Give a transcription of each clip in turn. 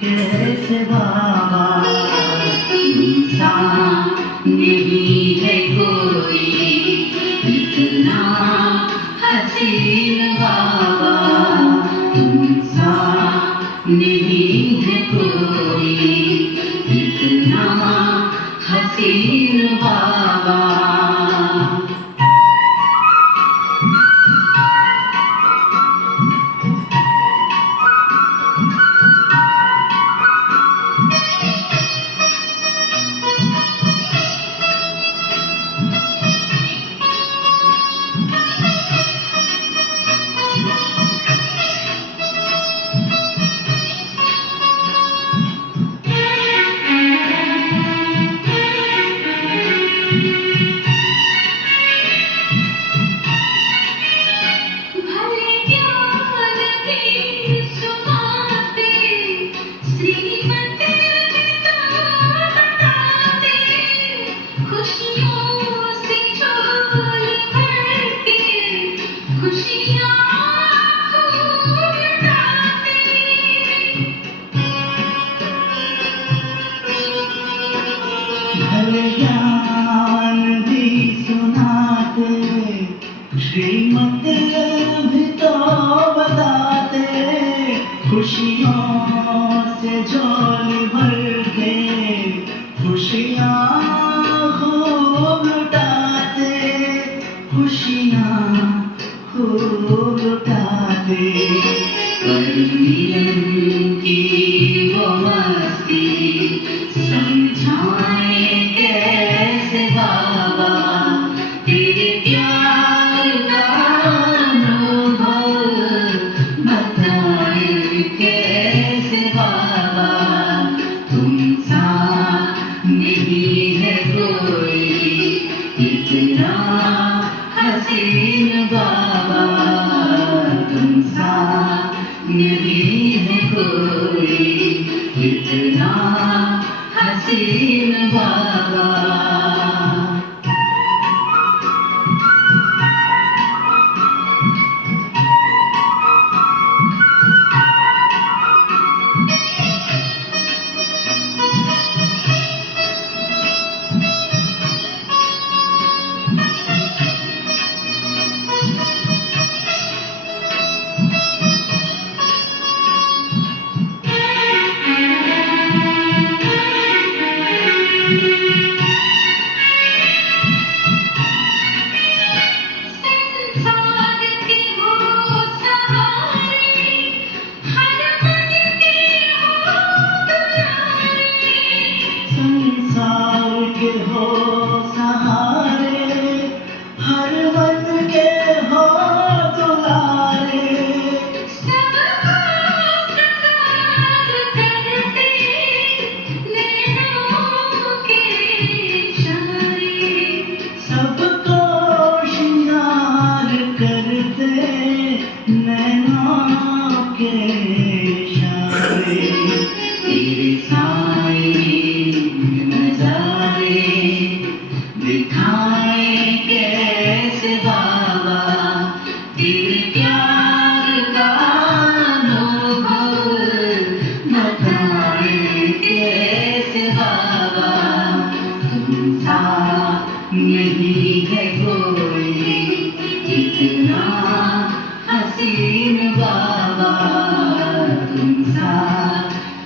कैसे बाबा तुमसा नहीं है कोई इतना हसीन बाबा तुमसा नहीं है कोई इतना हसीन बाबा। ज्ञान भी सुनाते श्रीमत भी तो बताते खुशियों से झोली भर के खुशियाँ खूब लुटाते खुशियाँ खूब लुटाते मिलन की वो मस्ती समझाए कैसे बाबा तेरे प्यार का अनुभव बताए कैसे बाबा तुमसा नहीं है कोई इतना हसीन बाबा तुमसा नहीं है कोई इतना हसीन बाबा। नहीं है कोई इतना हसीन बाबा तुमसा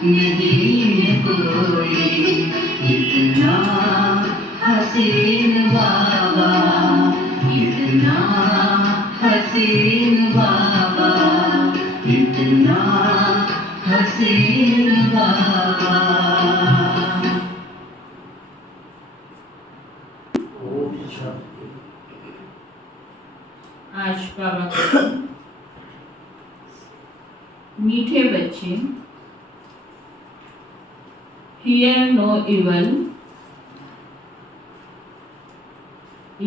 नहीं है कोई इतना हसीन बाबा इतना हसीन बाबा इतना हसीन बाबा। आज का वक्त मीठे बच्चे हियर नो इवल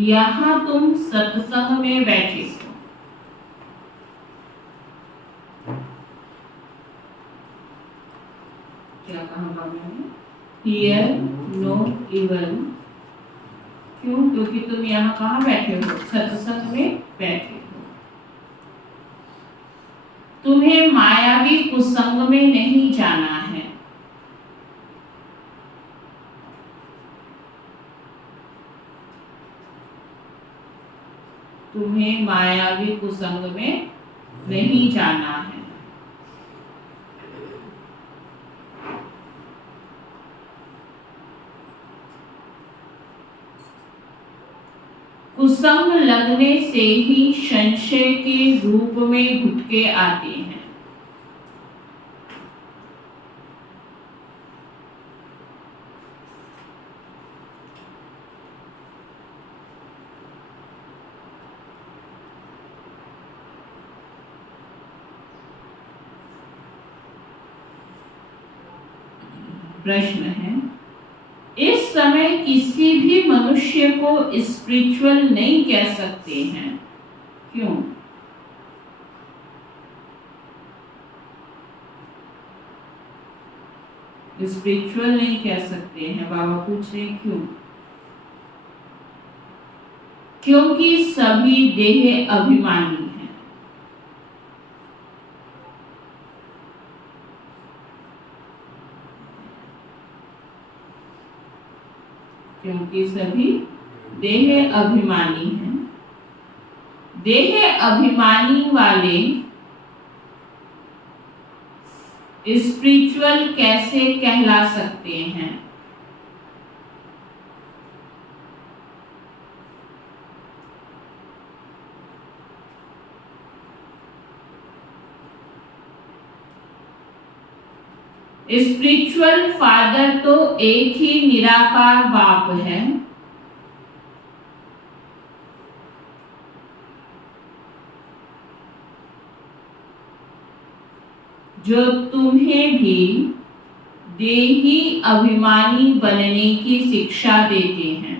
यहाँ तुम सत्संग में बैठे हो। क्या कहा बाबा ने? हियर नो इवल क्यों? क्योंकि तुम यहाँ कहाँ बैठे हो? सत्संग में बैठे हो। तुम्हें मायावी कुसंग में नहीं जाना। तुम्हें मायावी कुसंग में नहीं जाना है। कुसंग लगने से ही संशय के रूप में घुटके आते हैं। प्रश्न है, इस समय किसी भी मनुष्य को स्पिरिचुअल नहीं कह सकते हैं, क्यों? स्पिरिचुअल नहीं कह सकते हैं, बाबा पूछ रहे क्यों? क्योंकि सभी देह अभिमानी हैं। क्योंकि सभी देह अभिमानी हैं। देह अभिमानी वाले स्पिरिचुअल कैसे कहला सकते हैं? स्पिरिचुअल फादर तो एक ही निराकार बाप है, जो तुम्हें भी देही अभिमानी बनने की शिक्षा देते हैं।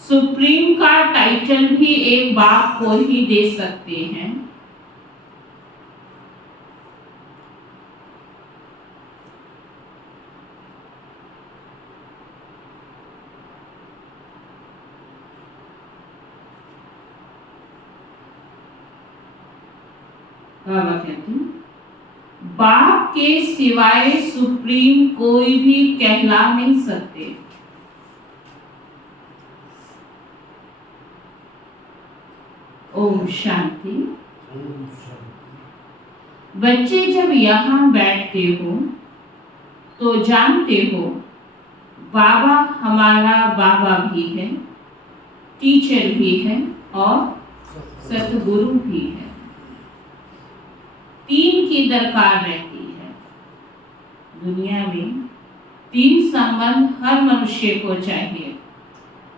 सुप्रीम का टाइटल भी एक बाप को ही दे सकते हैं। बाबा कहते हैं, बाप के सिवाय सुप्रीम कोई भी कहला नहीं सकते। ओम शांति। बच्चे जब यहाँ बैठते हो तो जानते हो बाबा हमारा बाबा भी है, टीचर भी है और सतगुरु भी है। तीन की दरकार रहती है। दुनिया में तीन संबंध हर मनुष्य को चाहिए,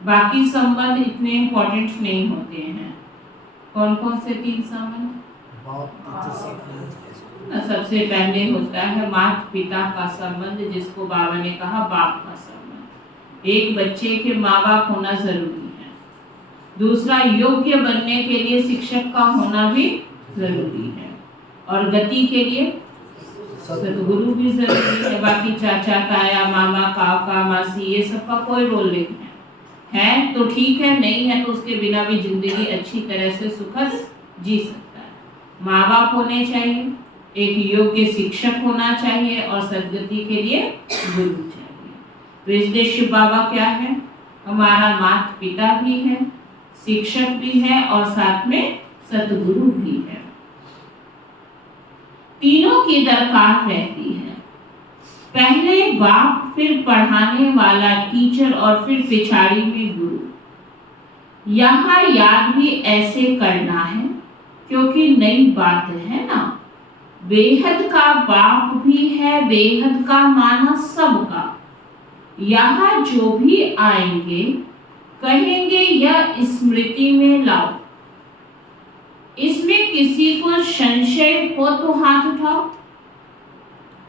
बाकी संबंध इतने इम्पोर्टेंट नहीं होते हैं। कौन कौन से तीन संबंध? सबसे पहले होता है माता पिता का संबंध, जिसको बाबा ने कहा बाप का संबंध। एक बच्चे के माँ बाप होना जरूरी है। दूसरा, योग्य बनने के लिए शिक्षक का होना भी जरूरी है, और गति के लिए सतगुरु भी जरूरी है। बाकी चाचा ताया मामा काका मासी ये सब का कोई रोल नहीं है तो ठीक है, नहीं है तो उसके बिना भी जिंदगी अच्छी तरह से सुखद जी सकता है। माँ बाप होने चाहिए, एक योग्य शिक्षक होना चाहिए और सदगति के लिए गुरु चाहिए। तो इसलिए शिव बाबा क्या है? हमारा माता पिता भी है, शिक्षक भी है और साथ में सतगुरु भी है। तीनों की दरकार रहती है। पहले बाप, फिर पढ़ाने वाला टीचर और फिर पिछाड़ी में गुरु। यहाँ याद भी ऐसे करना है क्योंकि नई बात है ना। बेहद का बाप भी है, बेहद का माना सबका। यहाँ जो भी आएंगे कहेंगे यह स्मृति में लाओ। इसमें किसी को संशय हो तो हाथ उठाओ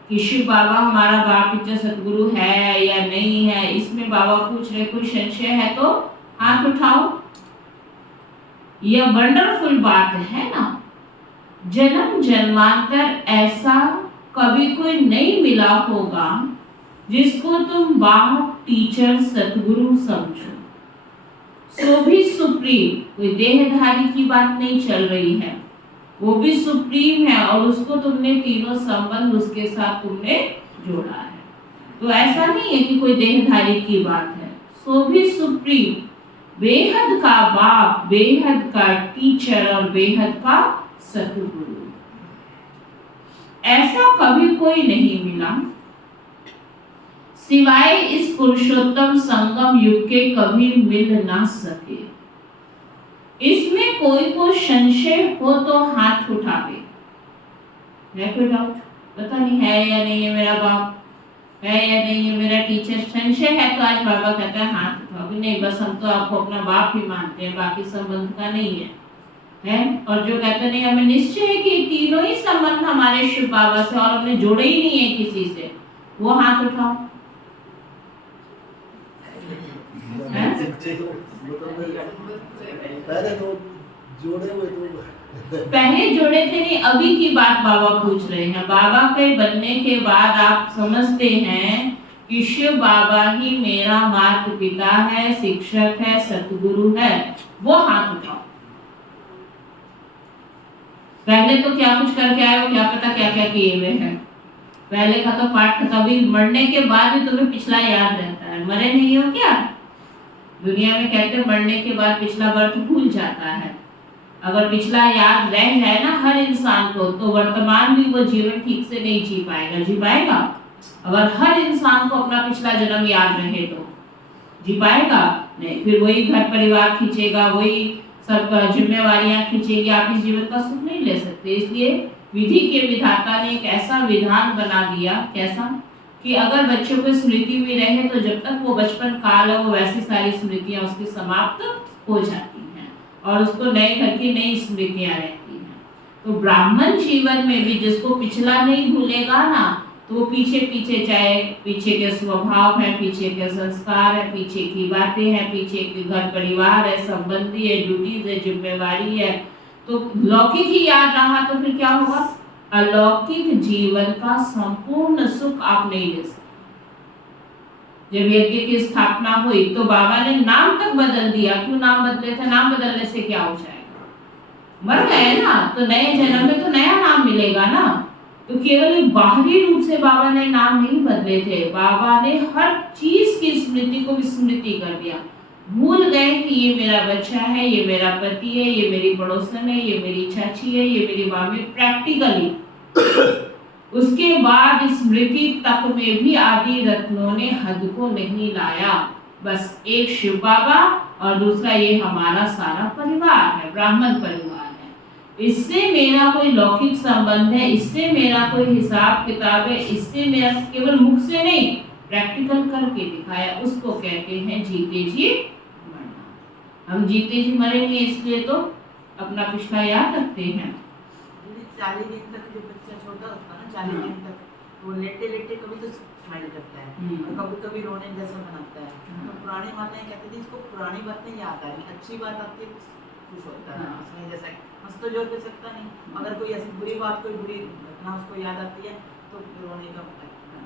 कि शिव बाबा हमारा बाप पिता सतगुरु है या नहीं है। इसमें बाबा पूछ रहे कोई संशय है तो हाथ उठाओ। यह वंडरफुल बात है ना। जन्म जन्मांतर ऐसा कभी कोई नहीं मिला होगा जिसको तुम बाप टीचर सतगुरु समझो। सो भी सुप्रीम, कोई देहधारी की बात नहीं चल रही है। वो भी सुप्रीम है और उसको तुमने तीनों संबंध उसके साथ तुमने जोड़ा है। तो ऐसा नहीं है कि कोई देहधारी की बात है, सो भी सुप्रीम, बेहद का बाप, बेहद का टीचर और बेहद का सतगुरु। ऐसा कभी कोई नहीं मिला सिवाय इस पुरुषोत्तम संगम युग के कभी मिल ना सके। इसमें कोई को संशय हो तो हाथ उठावे। है कोई डाउट? पता नहीं है या नहीं है मेरा बाप, है या नहीं है मेरा टीचर, संशय है तो आज बाबा कहता है हाथ उठाओगे। नहीं, बस हम तो आपको अपना बाप ही मानते हैं, बाकी संबंध का नहीं है। और जो कहते नहीं हमें निश्चय है कि तीनों ही संबंध हमारे शिव बाबा से और हमने जोड़े ही नहीं है किसी से, वो हाथ उठाओ। पहले जोड़े थे नहीं, अभी की बात बाबा पूछ रहे हैं। बाबा के बनने के बाद आप समझते हैं कि शिव बाबा ही मेरा माता पिता है, शिक्षक है, सतगुरु है, वो हाथ उठाओ। पहले तो क्या कुछ करके आए हो, क्या पता क्या क्या किए हुए हैं। पहले का तो पाठ कभी मरने के बाद भी तुम्हें पिछला याद रहता है। मरे नहीं हो क्या? दुनिया में कहते मरने के बाद पिछला बर्थ भूल जाता है। अगर पिछला याद रह जाए ना हर इंसान को, तो वर्तमान भी वो जीवन ठीक से नहीं जी पाएगा। जी पाएगा? अगर हर इंसान को अपना पिछला जन्म याद रहे तो जी पाएगा नहीं। फिर वही घर परिवार खींचेगा, वही सब जिम्मेवारियां खींचेगी, आप इस जीवन का सुख नहीं ले सकते। इसलिए विधि के विधाता ने एक ऐसा विधान बना दिया, कैसा कि अगर बच्चों को स्मृति में रहे तो जब तक वो बचपन काल है वो वैसी सारी स्मृतियां उसकी समाप्त हो जाती हैं और उसको नए घर की नई स्मृतियां रहती हैं। तो ब्राह्मण जीवन में भी जिसको पिछला नहीं भूलेगा ना, तो वो पीछे पीछे, चाहे पीछे के स्वभाव है, पीछे के संस्कार है, पीछे की बातें हैं, पीछे के घर परिवार है, संबंधी है, ड्यूटीज है, जिम्मेवारी है, तो लौकिक ही याद रहा तो फिर क्या होगा? अलौकिक जीवन का संपूर्ण सुख आप नहीं ले सकते। जब यज्ञ की स्थापना हुई तो बाबा ने नाम तक बदल दिया। क्यों नाम बदले थे? नाम बदलने से क्या हो जाएगा? मर गए ना, तो नए जन्म में तो नया नाम मिलेगा ना। तो केवल एक बाहरी रूप से बाबा ने नाम नहीं बदले थे, बाबा ने हर चीज की स्मृति को विस्मृति कर दिया। भूल गए कि ये मेरा बच्चा है, ये मेरा पति है, ये मेरी पड़ोसन है, ये मेरी चाची है, ये मेरी मामी, प्रैक्टिकली। उसके बाद स्मृति तक में भी आदि रत्नों ने हद को नहीं लाया। बस एक शिव बाबा और दूसरा ये हमारा सारा परिवार है, ब्राह्मण परिवार है। इससे मेरा कोई लौकिक संबंध है, इससे मेरा कोई हिसाब किताब है, इससे मेरा केवल मुख से नहीं प्रैक्टिकल करके दिखाया, उसको कहते हैं जीते जी मरना। हम जीते जी मरेंगे इसलिए तो अपना पिछला याद रखते हैं। 40 दिन तक जो बच्चा छोटा होता है ना, 40 दिन तक वो लेटे लेटे कभी तो स्माइल करता है और कभी कभी रोने जैसा बनाता है। तो पुरानी माताएं कहती थी इसको पुरानी बातें याद आ रही, अच्छी बात आती है खुश होता है, हंसने जैसा हंस तो जोर कर सकता नहीं। अगर कोई ऐसी बुरी बात, कोई बुरी घटना उसको याद आती है तो रोने का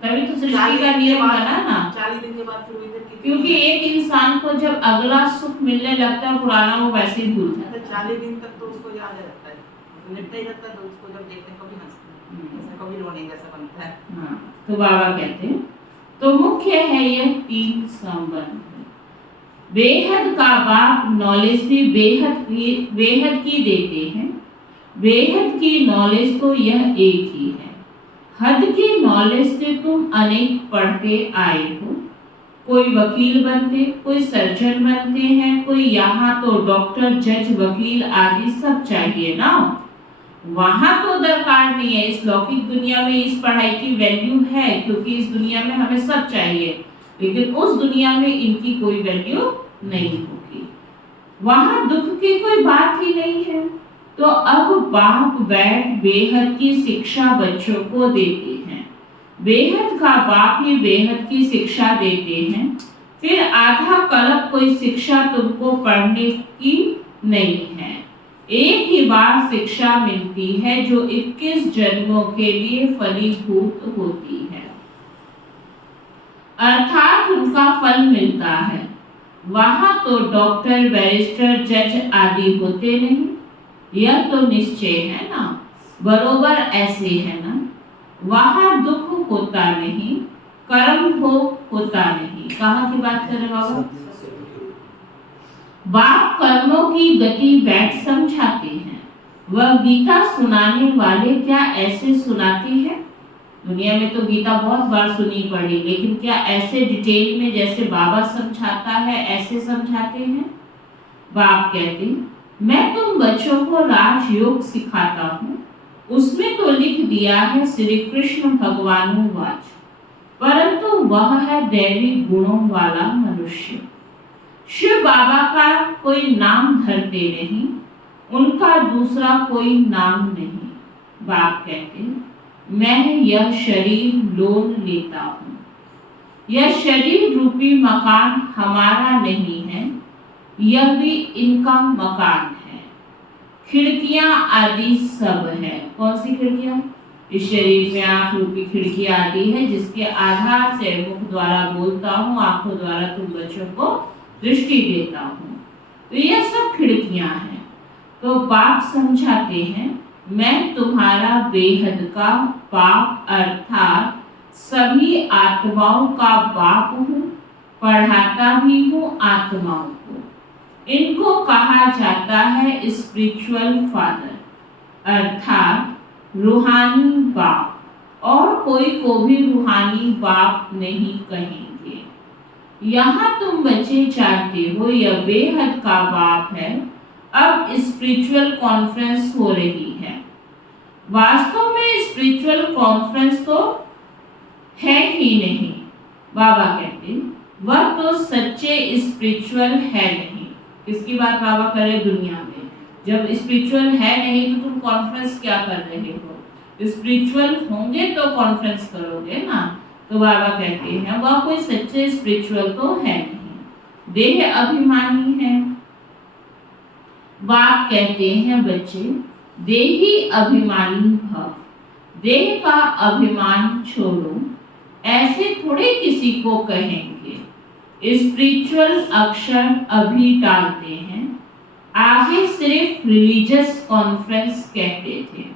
तभी तो सृष्टि का नियम बना ना। 40 दिन के बाद फिर इधर की, क्योंकि एक इंसान को जब अगला सुख मिलने लगता है पुराना वो वैसे ही भूल जाता है। 40 दिन तक तो उसको याद रहता है, लेटता ही रहता है, तो उसको जब देखते हैं कभी हंसते हैं, कभी रोने जैसा बनता है। हाँ, तो बाबा कहते हैं तो मुख्य है यह 3 संबंध। बेहद का बाप नॉलेज भी बेहद की देते हैं। बेहद की नॉलेज तो यह एक ही है। हद की नॉलेज से तुम अनेक पढ़ते आए हो। कोई वकील बनते, कोई सर्जन बनते हैं, कोई यहाँ तो डॉक्टर, जज, वकील आदि सब चाहिए ना। वहां तो दरकार नहीं है। इस लौकिक दुनिया में इस पढ़ाई की वैल्यू है क्योंकि इस दुनिया में हमें सब चाहिए, लेकिन उस दुनिया में इनकी कोई वैल्यू नहीं होगी। वहां दुख की कोई बात ही नहीं है। तो अब बाप बैठ बेहद की शिक्षा बच्चों को देते हैं। बेहद का बाप ही बेहद की शिक्षा देते हैं। फिर आधा कल्प कोई शिक्षा तुमको पढ़ने की नहीं है। एक ही बार शिक्षा मिलती है जो 21 जन्मों के लिए फलीभूत होती है, अर्थात उनका फल मिलता है। वहां तो डॉक्टर, बैरिस्टर, जज आदि होते नहीं। यह तो निश्चय है ना, बरोबर ऐसे है ना। वहाँ दुख होता नहीं, कर्म भोग होता नहीं। कहाँ की बात कर रहे बाबा? बाप कर्मों की गति बैठ समझाते हैं। वह गीता सुनाने वाले क्या ऐसे सुनाते हैं? दुनिया में तो गीता बहुत बार सुनी पड़ी, लेकिन क्या ऐसे डिटेल में जैसे बाबा समझाता है ऐसे समझाते हैं? बाप कहते, मैं तुम बच्चों को राजयोग सिखाता हूँ, उसमें तो लिख दिया है श्री कृष्ण भगवानुवाच, परंतु वह है दैवी गुणों वाला मनुष्य। शिव बाबा का कोई नाम धरते नहीं, उनका दूसरा कोई नाम नहीं। बाप कहते, मैं यह शरीर लोन लेता हूँ। यह शरीर रूपी मकान हमारा नहीं है, यह भी इनका मकान है। खिड़कियां आदि सब है। कौन सी खिड़कियां? इस शरीर में आंख रूपी खिड़की आती है, जिसके आधार से मुख द्वारा बोलता हूँ, आंखों द्वारा तुम बच्चों को दृष्टि देता हूँ। तो यह सब खिड़कियां हैं। तो बाप समझाते हैं, मैं तुम्हारा बेहद का बाप अर्थात सभी आत्माओं का बाप हूँ, पढ़ाता भी हूँ आत्माओं को। इनको कहा जाता है स्पिरिचुअल फादर अर्थात रूहानी बाप, और कोई को भी रूहानी बाप नहीं कहेंगे। यहाँ तुम बच्चे जानते हो यह बेहद का बाप है। अब स्पिरिचुअल कॉन्फ्रेंस हो रही है। वास्तव में स्पिरिचुअल कॉन्फ्रेंस तो है ही नहीं। बाबा कहते वह तो सच्चे स्पिरिचुअल है नहीं। किसकी बात बाबा कर रहे? दुनिया में जब स्पिरिचुअल है नहीं तो तुम कॉन्फ्रेंस क्या कर रहे हो? स्पिरिचुअल होंगे तो कॉन्फ्रेंस करोगे ना। तो बाबा कहते हैं वह कोई सच्चे स्पिरिचुअल तो है नहीं, देह अभिमानी है। बाप कहते हैं बच्चे, देही अभिमानी भव, देह का अभिमान छोड़ो। ऐसे थोड़े किसी को कहेंगे। स्पिरिचुअल अक्षर अभी डालते हैं, आगे सिर्फ रिलीजियस कॉन्फ्रेंस कहते थे।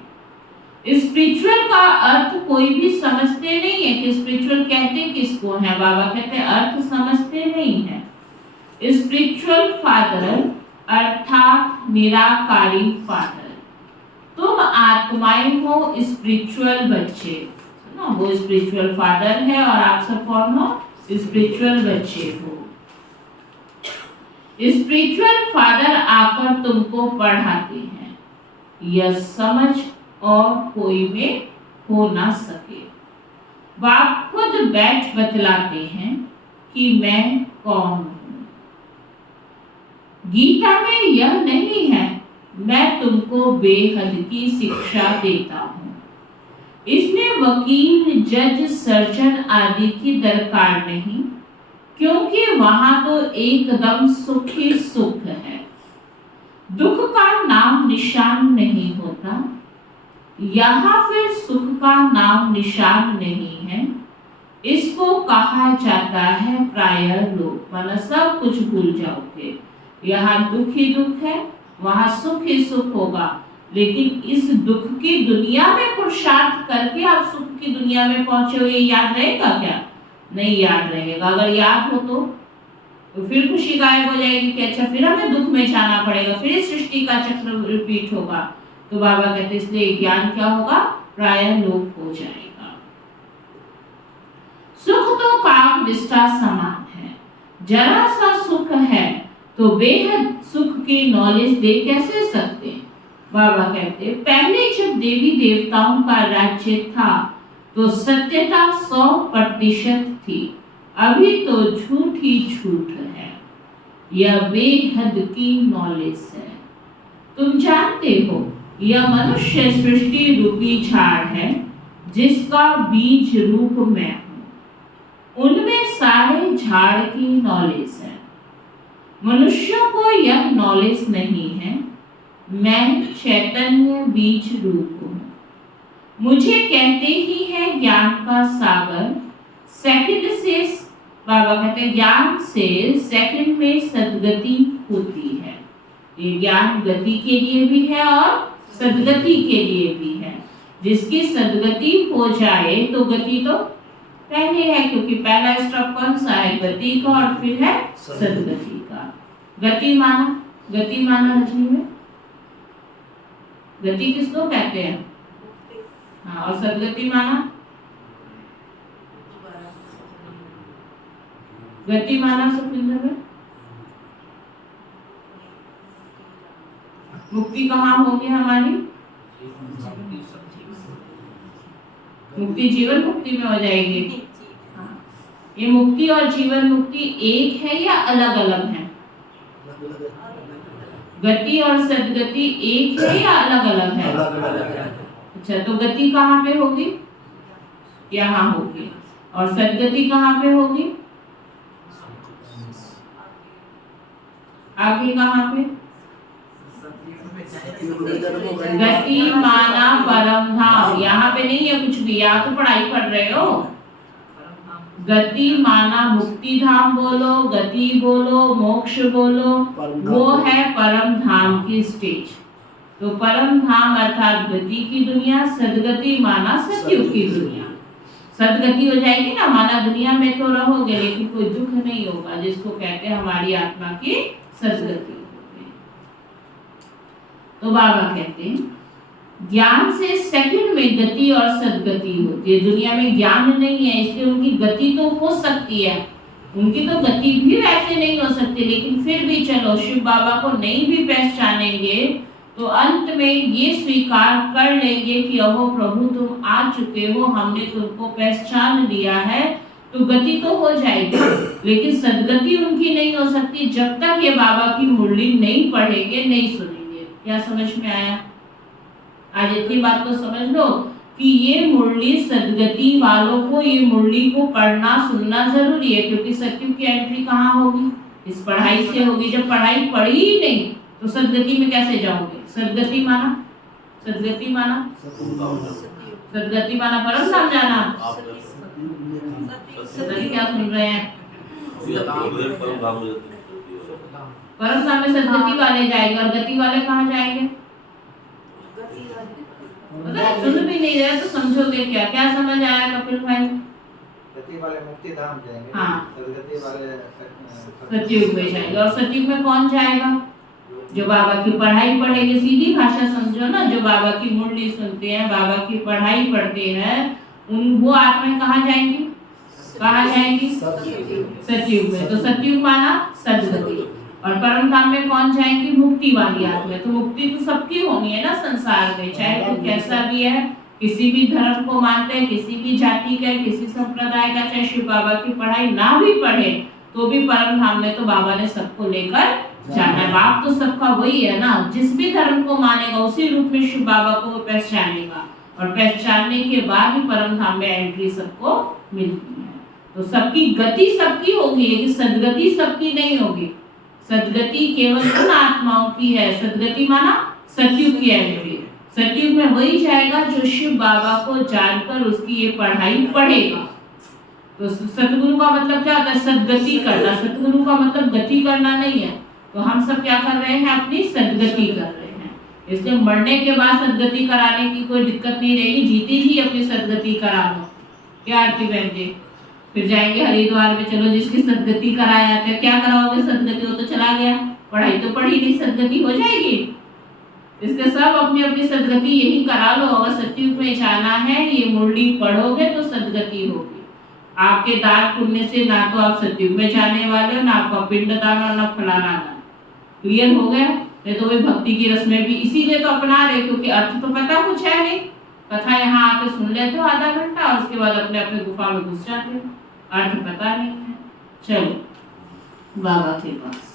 स्पिरिचुअल का अर्थ कोई भी समझते नहीं है कि स्पिरिचुअल कहते किसको है। बाबा कहते अर्थ समझते नहीं है। स्पिरिचुअल फादर अर्थात निराकारी फादर। तुम आत्माएं हो स्पिरिचुअल बच्चे, सुनो, वो स्पिरिचुअल फादर है और आप सब कौन हो? स्पिरिचुअल बच्चे हो। स्पिरिचुअल फादर आकर तुमको पढ़ाते हैं, यह समझ और कोई में हो ना सके। बाप खुद बैठ बतलाते हैं कि मैं कौन हूँ। गीता में यह नहीं है मैं तुमको बेहद की शिक्षा देता हूँ। इसमें वकील, जज, सर्जन आदि की दरकार नहीं, क्योंकि वहां तो एकदम सुख ही सुख है। दुख का नाम निशान नहीं होता। यहाँ फिर सुख का नाम निशान नहीं है। इसको कहा जाता है प्राय लोक, माना सब कुछ भूल जाओगे। यहाँ दुख ही दुख है, वहाँ सुख ही सुख होगा। लेकिन इस दुख की दुनिया में पुरुषार्थ करके आप सुख की दुनिया में पहुंचे हो, ये याद रहेगा क्या? नहीं याद रहेगा। अगर याद हो तो फिर खुशी गायब हो जाएगी कि अच्छा फिर हमें दुख में जाना पड़ेगा, फिर सृष्टि का चक्र रिपीट होगा। तो बाबा कहते इसलिए ज्ञान क्या होगा? प्राय लोप हो जाएगा। सुख तो काम निष्ठा समान है। जरा सा सुख है तो बेहद सुख की नॉलेज दे कैसे सकते? बाबा कहते पहले जब देवी देवताओं का राज्य था तो सत्यता 100% थी, अभी तो झूठ ही झूठ है। यह बेहद की नॉलेज है। तुम जानते हो यह मनुष्य सृष्टि रूपी झाड़ है जिसका बीज रूप मैं हूँ। उनमें सारे झाड़ की नॉलेज है। मनुष्यों को यह नॉलेज नहीं है। मैं चैतन्य बीज रूप हूँ। मुझे कहते ही है ज्ञान का सागर। सेकंड से बाबा कहते हैं ज्ञान से सेकंड में सदगति होती है। ये ज्ञान गति के लिए भी है और सद्गति के लिए भी है। जिसकी सद्गति हो जाए तो गति तो पहले है, क्योंकि पहला स्टेप कौन सा है? गति का, और फिर है सद्गति का। गति माना रचनी में गति किसको कहते हैं? हाँ, और सद्गति माना? गति माना सुखविंदर में मुक्ति कहाँ होगी हमारी? मुक्ति जीवन मुक्ति में हो जाएगी। ये मुक्ति और जीवन मुक्ति एक है या अलग अलग है? गति और सद्गति एक है या अलग अलग है? अच्छा, तो गति कहाँ पे होगी? यहाँ होगी। और सद्गति कहाँ पे होगी? आगे कहाँ पे? गति माना परम धाम। यहाँ पे नहीं है कुछ भी, यहाँ तो पढ़ाई पढ़ रहे हो। गति माना मुक्ति धाम बोलो, गति बोलो, मोक्ष बोलो, वो है परम धाम की स्टेज। तो परम धाम अर्थात गति की दुनिया, सद्गति माना सतयुग की दुनिया। सद्गति हो जाएगी ना, माना दुनिया में तो रहोगे लेकिन कोई दुख नहीं होगा, जिसको कहते हैं हमारी आत्मा की सद्गति। तो बाबा कहते हैं ज्ञान से सेकंड में गति और सद्गति होती है। दुनिया में ज्ञान नहीं है इसलिए उनकी गति तो हो सकती है, उनकी तो गति भी वैसे नहीं हो सकती, लेकिन फिर भी चलो शिव बाबा को नहीं भी पहचानेंगे तो अंत में ये स्वीकार कर लेंगे कि अहो प्रभु तुम आ चुके हो, हमने तुमको पहचान लिया है, तो गति तो हो जाएगी। लेकिन सद्गति उनकी नहीं हो सकती जब तक ये बाबा की मुरली नहीं पढ़ेंगे, नहीं सुनेंगे। क्या समझ में आया? आज इतनी बात तो समझ लो कि ये मुरली सद्गति वालों को, ये मुरली को पढ़ना सुनना जरूरी है, क्योंकि सत्युग की एंट्री कहाँ होगी? इस पढ़ाई से होगी। जब पढ़ाई पढ़ी ही नहीं तो सद्गति में कैसे जाओगे? सद्गति माना सद्गति माना परम धाम जाना। सद्गति क्या सुन रहे हैं? परम धाम में सद्गति वाले जाएंगे और गति वाले कहाँ जाएंगे? सुन भी नहीं रहे तो समझोगे क्या? क्या समझ आया कपिल भाई? गति वाले मुक्ति धाम जाएंगे। हाँ, सद्गति वाले सतयुग में जाएंगे। और सतयुग में कौन जाएगा? जो बाबा की पढ़ाई पढ़ेंगे। सीधी भाषा समझो ना, जो बाबा की मुरली सुनते हैं, बाबा की पढ़ाई पढ़ते हैं, उन वो आत्माएं कहाँ जाएंगी? कहाँ जाएंगी? सतयुग में। तो सतयुग माना सद्गति। और परम धाम में कौन जाएंगी? मुक्ति वाली आत्मा। तो मुक्ति तो सबकी होनी है ना संसार में, चाहे वो कैसा भी है, किसी भी धर्म को मानते हैं, किसी भी जाति का, किसी संप्रदाय का, चाहे शिव बाबा की पढ़ाई ना भी पढ़े तो भी परम धाम में तो बाबा ने सबको लेकर जाना है। बाप तो सबका वही है ना, जिस भी धर्म को मानेगा उसी रूप में शिव बाबा को वो पहचानेगा, और पहचानने के बाद ही परम धाम में एंट्री सबको मिलती है। तो सबकी गति सबकी होगी, लेकिन सद्गति सबकी नहीं होगी। सद्गति केवल उन आत्माओं की है। सद्गति माना सतयुग की एंट्री। सतयुग में वही जाएगा जो शिव बाबा को जानकर उसकी ये पढ़ाई पढ़ेगा। तो सतगुरु का मतलब क्या होता है? सद्गति करना। सतगुरु का मतलब गति करना नहीं है। तो हम सब क्या कर रहे हैं? अपनी सद्गति कर रहे हैं। इसलिए मरने के बाद सद्गति कराने की कोई दिक्कत नहीं रहेगी, जीती ही अपनी सद्गति करा लो। क्या आरती बहन जी? फिर जाएंगे हरिद्वार में, चलो जिसकी सद्गति कराया तो क्या कराओगे? सद्गति, वो तो चला गया, पढ़ाई तो पढ़ी नहीं, सद्गति हो जाएगी। इसलिए सब अपनी अपनी सद्गति यही करा लो। अगर सतयुग में जाना है, ये मुरली पढ़ोगे तो सद्गति होगी। आपके दान पुण्य से ना तो आप सतयुग में जाने वाले हो, ना आपका पिंड दान और ना फलाना दान। क्लियर हो गया? नहीं तो वही भक्ति की रस्में भी इसीलिए तो अपना रहे, क्योंकि अर्थ तो पता कुछ है नहीं। कथा यहाँ आके सुन लेते हो आधा घंटा और उसके बाद अपने अपने गुफा में घुस जाते हो, अर्थ पता नहीं है। चलो बाबा के पास।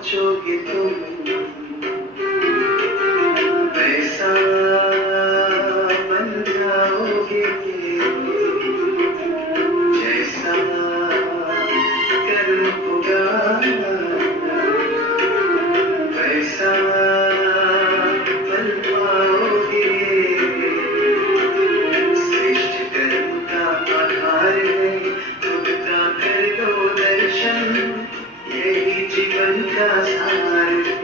सोचोगे तुम वैसा बन जाओगे जैसा कर्म होगा वैसा बन पाओगे। श्रेष्ठ कर्म का आधार है खुद का कर दो दर्शन, यही जीवन का सार है।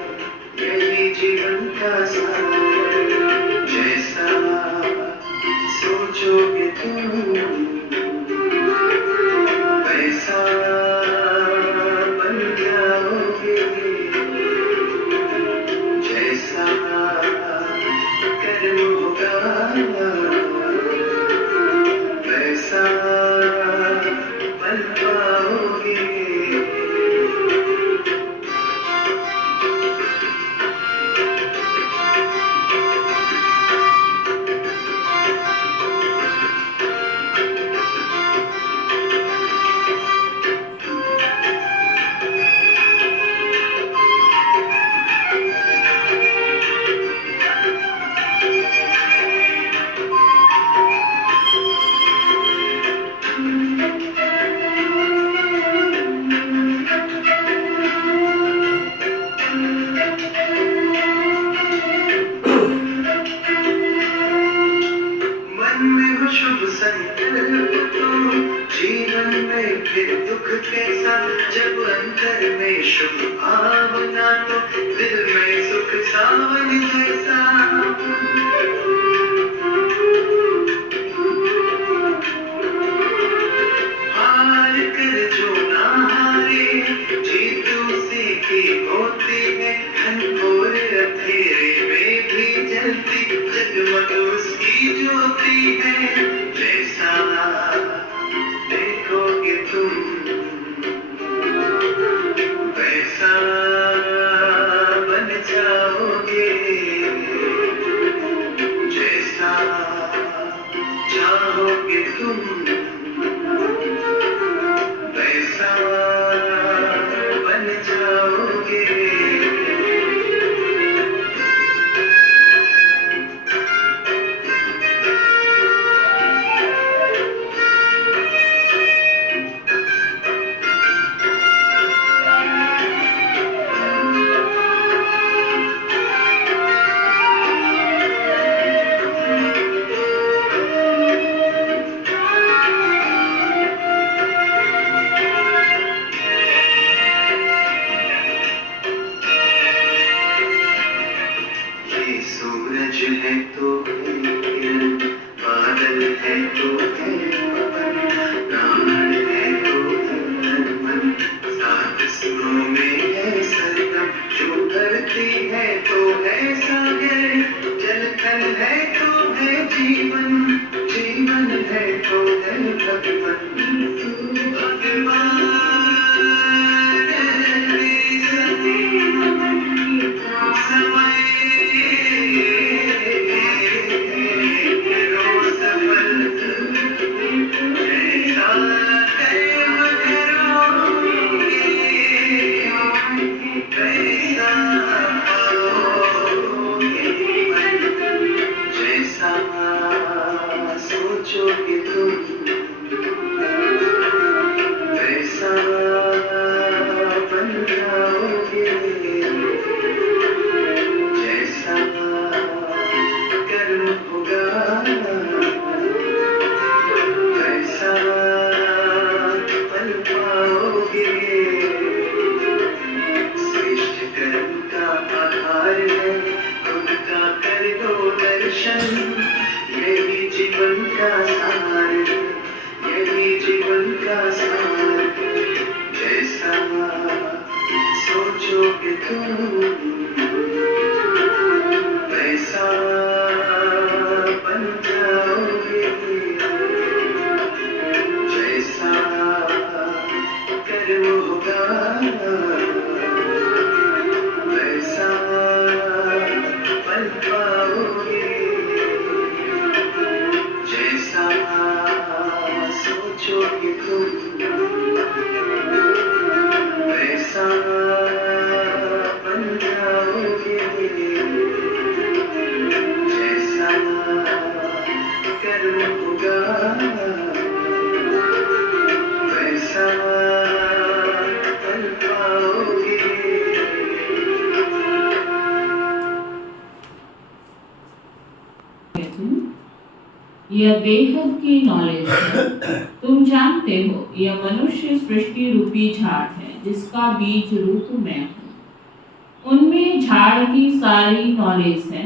यह बेहद की नॉलेज है। तुम जानते हो यह मनुष्य सृष्टि रूपी झाड़ है जिसका बीज रूप मैं हूँ। उनमें झाड़ की सारी नॉलेज है,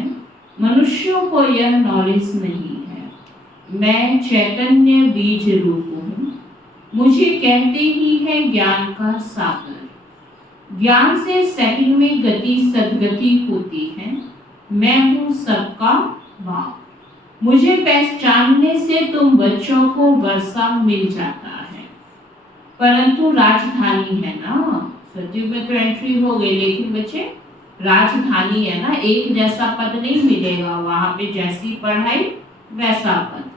मनुष्यों को यह नॉलेज नहीं है। मैं चैतन्य बीज रूप हूँ। मुझे कहते ही है ज्ञान का सागर। ज्ञान से सेकंड में गति सदगति होती है। मैं हूँ सबका बाप। मुझे पहचानने से तुम बच्चों को वर्षा मिल जाता है, परंतु राजधानी है ना। सतयुग में तो एंट्री हो गई, लेकिन बच्चे राजधानी है ना, एक जैसा पद नहीं मिलेगा वहां पे। जैसी पढ़ाई वैसा पद।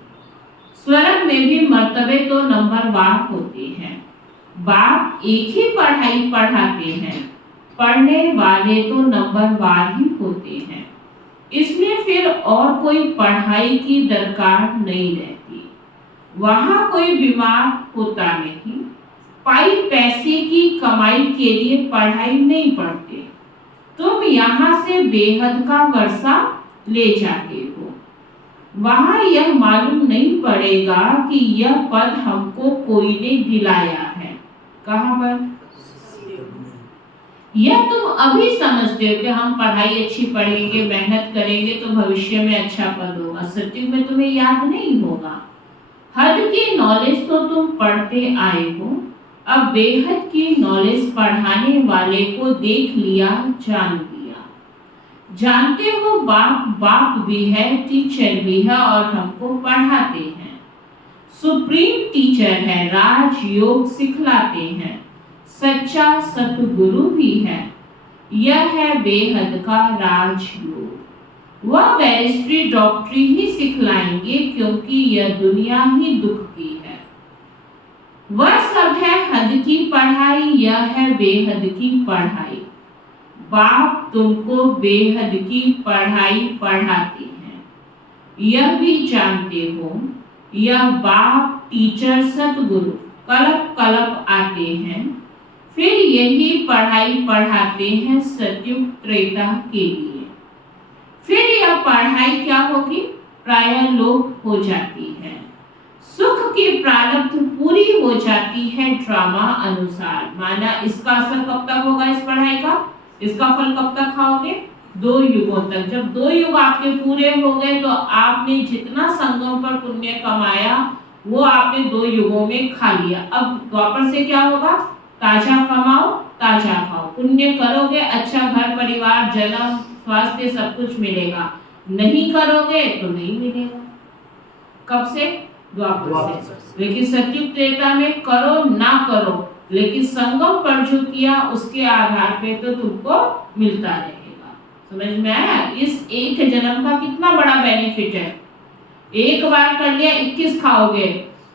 स्वर्ग में भी मर्तबे तो नंबरवार होते हैं। बाप एक ही पढ़ाई पढ़ाते हैं, पढ़ने वाले तो नंबरवार ही होते हैं। इसमें फिर और कोई पढ़ाई की दरकार नहीं रहती। वहां कोई बीमार होता नहीं। पाई पैसे की कमाई के लिए पढ़ाई नहीं पढ़ते। तुम यहाँ से बेहद का वर्षा ले जाते हो। वहां यह मालूम नहीं पड़ेगा कि यह पद हमको कोई ने दिलाया है। कहाँ पर? यह तुम अभी समझते हो कि हम पढ़ाई अच्छी पढ़ेंगे, मेहनत करेंगे तो भविष्य में अच्छा पद होगा। सत्युग में तुम्हें याद नहीं होगा। हद की नॉलेज तो तुम पढ़ते आए हो। अब बेहद की नॉलेज पढ़ाने वाले को देख लिया, जान लिया। जानते हो बाप बाप भी है, टीचर भी है और हमको पढ़ाते हैं। सुप्रीम टीचर है, राजयोग सिखलाते हैं। सच्चा सतगुरु भी है। यह है बेहद का राजयोग। वह बैरिस्ट्री डॉक्टरी ही सिखलाएंगे क्योंकि यह दुनिया ही दुख की है। वह सब है हद की पढ़ाई, यह है बेहद की पढ़ाई। बाप तुमको बेहद की पढ़ाई पढ़ाते हैं, यह भी जानते हो। यह बाप टीचर सतगुरु कल्प कल्प आते हैं, फिर यही पढ़ाई पढ़ाते हैं सतयुग त्रेता के लिए। फिर यह पढ़ाई क्या होगी? प्रायः लोप हो जाती है। सुख की प्रारब्ध पूरी हो जाती है ड्रामा अनुसार। माना इसका असर कब तक होगा इस पढ़ाई का? इसका फल कब तक खाओगे? 2 युगों तक। जब 2 युग आपके पूरे हो गए तो आपने जितना संगम पर पुण्य कमाया वो आपने 2 युगों में खा लिया। अब द्वापर से क्या होगा? ताजा कमाओ, ताजा खाओ। पुण्य करोगे, अच्छा घर परिवार, जन्म, स्वास्थ्य सब कुछ मिलेगा। नहीं करोगे तो नहीं मिलेगा। कब से? द्वापर से। लेकिन सतयुग त्रेता में करो ना करो, लेकिन संगम पर जो किया उसके आधार पे तो तुमको मिलता रहेगा। समझ में आया? इस एक जन्म का कितना बड़ा बेनिफिट है। एक बार कर लिया 21 खाओगे।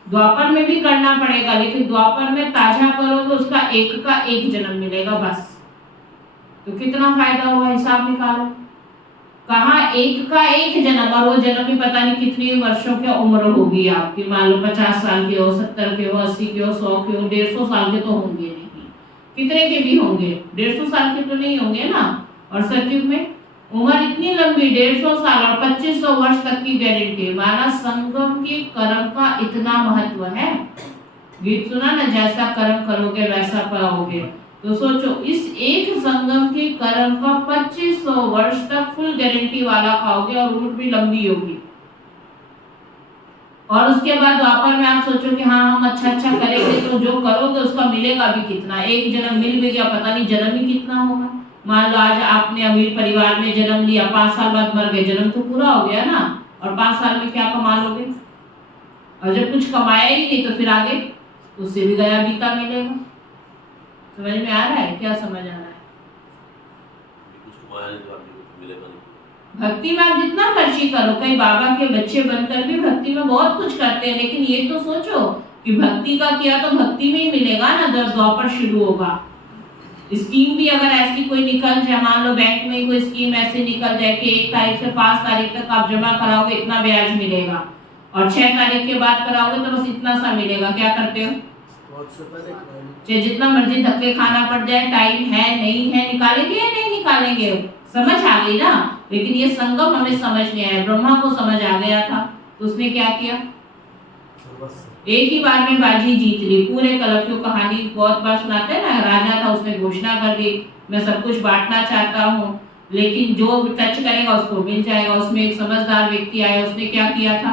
द्वापर में भी करना पड़ेगा, लेकिन द्वापर में ताजा करोगे उसका एक का एक जन्म मिलेगा बस। तो कितना फायदा हुआ, हिसाब निकालो। कहाँ एक का एक जन्म, और वो जन्म भी पता नहीं कितनी वर्षों की उम्र होगी आपकी। मान लो 50 साल के हो, 70 के हो, 80 के हो, 100 के हो, 150 साल के तो होंगे नहीं। कितने के भी होंगे? 150 साल के तो नहीं होंगे ना। और सतयुग में उम्र इतनी लंबी 150 साल और 2500 वर्ष तक की गारंटी। माना संगम के कर्म का इतना महत्व है। गीत सुना ना, जैसा कर्म करोगे वैसा पाओगे। तो सोचो इस एक संगम के कर्म का 2500 वर्ष तक फुल गारंटी वाला खाओगे और उम्र भी लंबी होगी। और उसके बाद द्वापर में आप सोचो कि हाँ हम अच्छा अच्छा करेंगे तो जो करोगे उसका मिलेगा भी कितना। एक जन्म मिल भी गया, पता नहीं जन्म ही कितना होगा। मान लो आज आपने अमीर परिवार में जन्म लिया, 5 साल बाद मर गए, जन्म तो पूरा हो गया ना। और 5 साल में क्या कमा लोगे? और जब कुछ कमाया ही नहीं तो फिर आगे उससे भी गया बीता मिलेगा। समझ में आ रहा है? क्या समझ आ रहा है? भक्ति में आप जितना खर्ची करो, कई बाबा के बच्चे बनकर भी भक्ति में बहुत कुछ करते हैं, लेकिन ये तो सोचो कि भक्ति का किया तो भक्ति में ही मिलेगा ना। जब द्वापर शुरू होगा स्कीम भी अगर ऐसी कोई निकल जाए, मान लो बैंक में कोई स्कीम ऐसी निकल जाए कि 1 तारीख से 5 तारीख तक आप जमा कराओगे इतना ब्याज मिलेगा, और 6 तारीख के बाद कराओगे तो बस इतना सा मिलेगा। क्या करते हो? चाहे जितना मर्जी धक्के खाना पड़ जाए, टाइम है नहीं है, निकालेंगे या नहीं निकालेंगे? समझ आ गई ना। लेकिन ये संगम हमें समझ नहीं आया। ब्रह्मा को समझ आ गया था, तो उसने क्या किया, एक ही बार में बाजी जीत ली। पूरे कलफ्यू कहानी बहुत बार सुनाते हैं ना, राजा था, उसने घोषणा कर दी मैं सब कुछ बांटना चाहता हूँ, लेकिन जो टच करेगा उसको मिल जाएगा। उसमें एक समझदार व्यक्ति आया, उसने क्या किया था,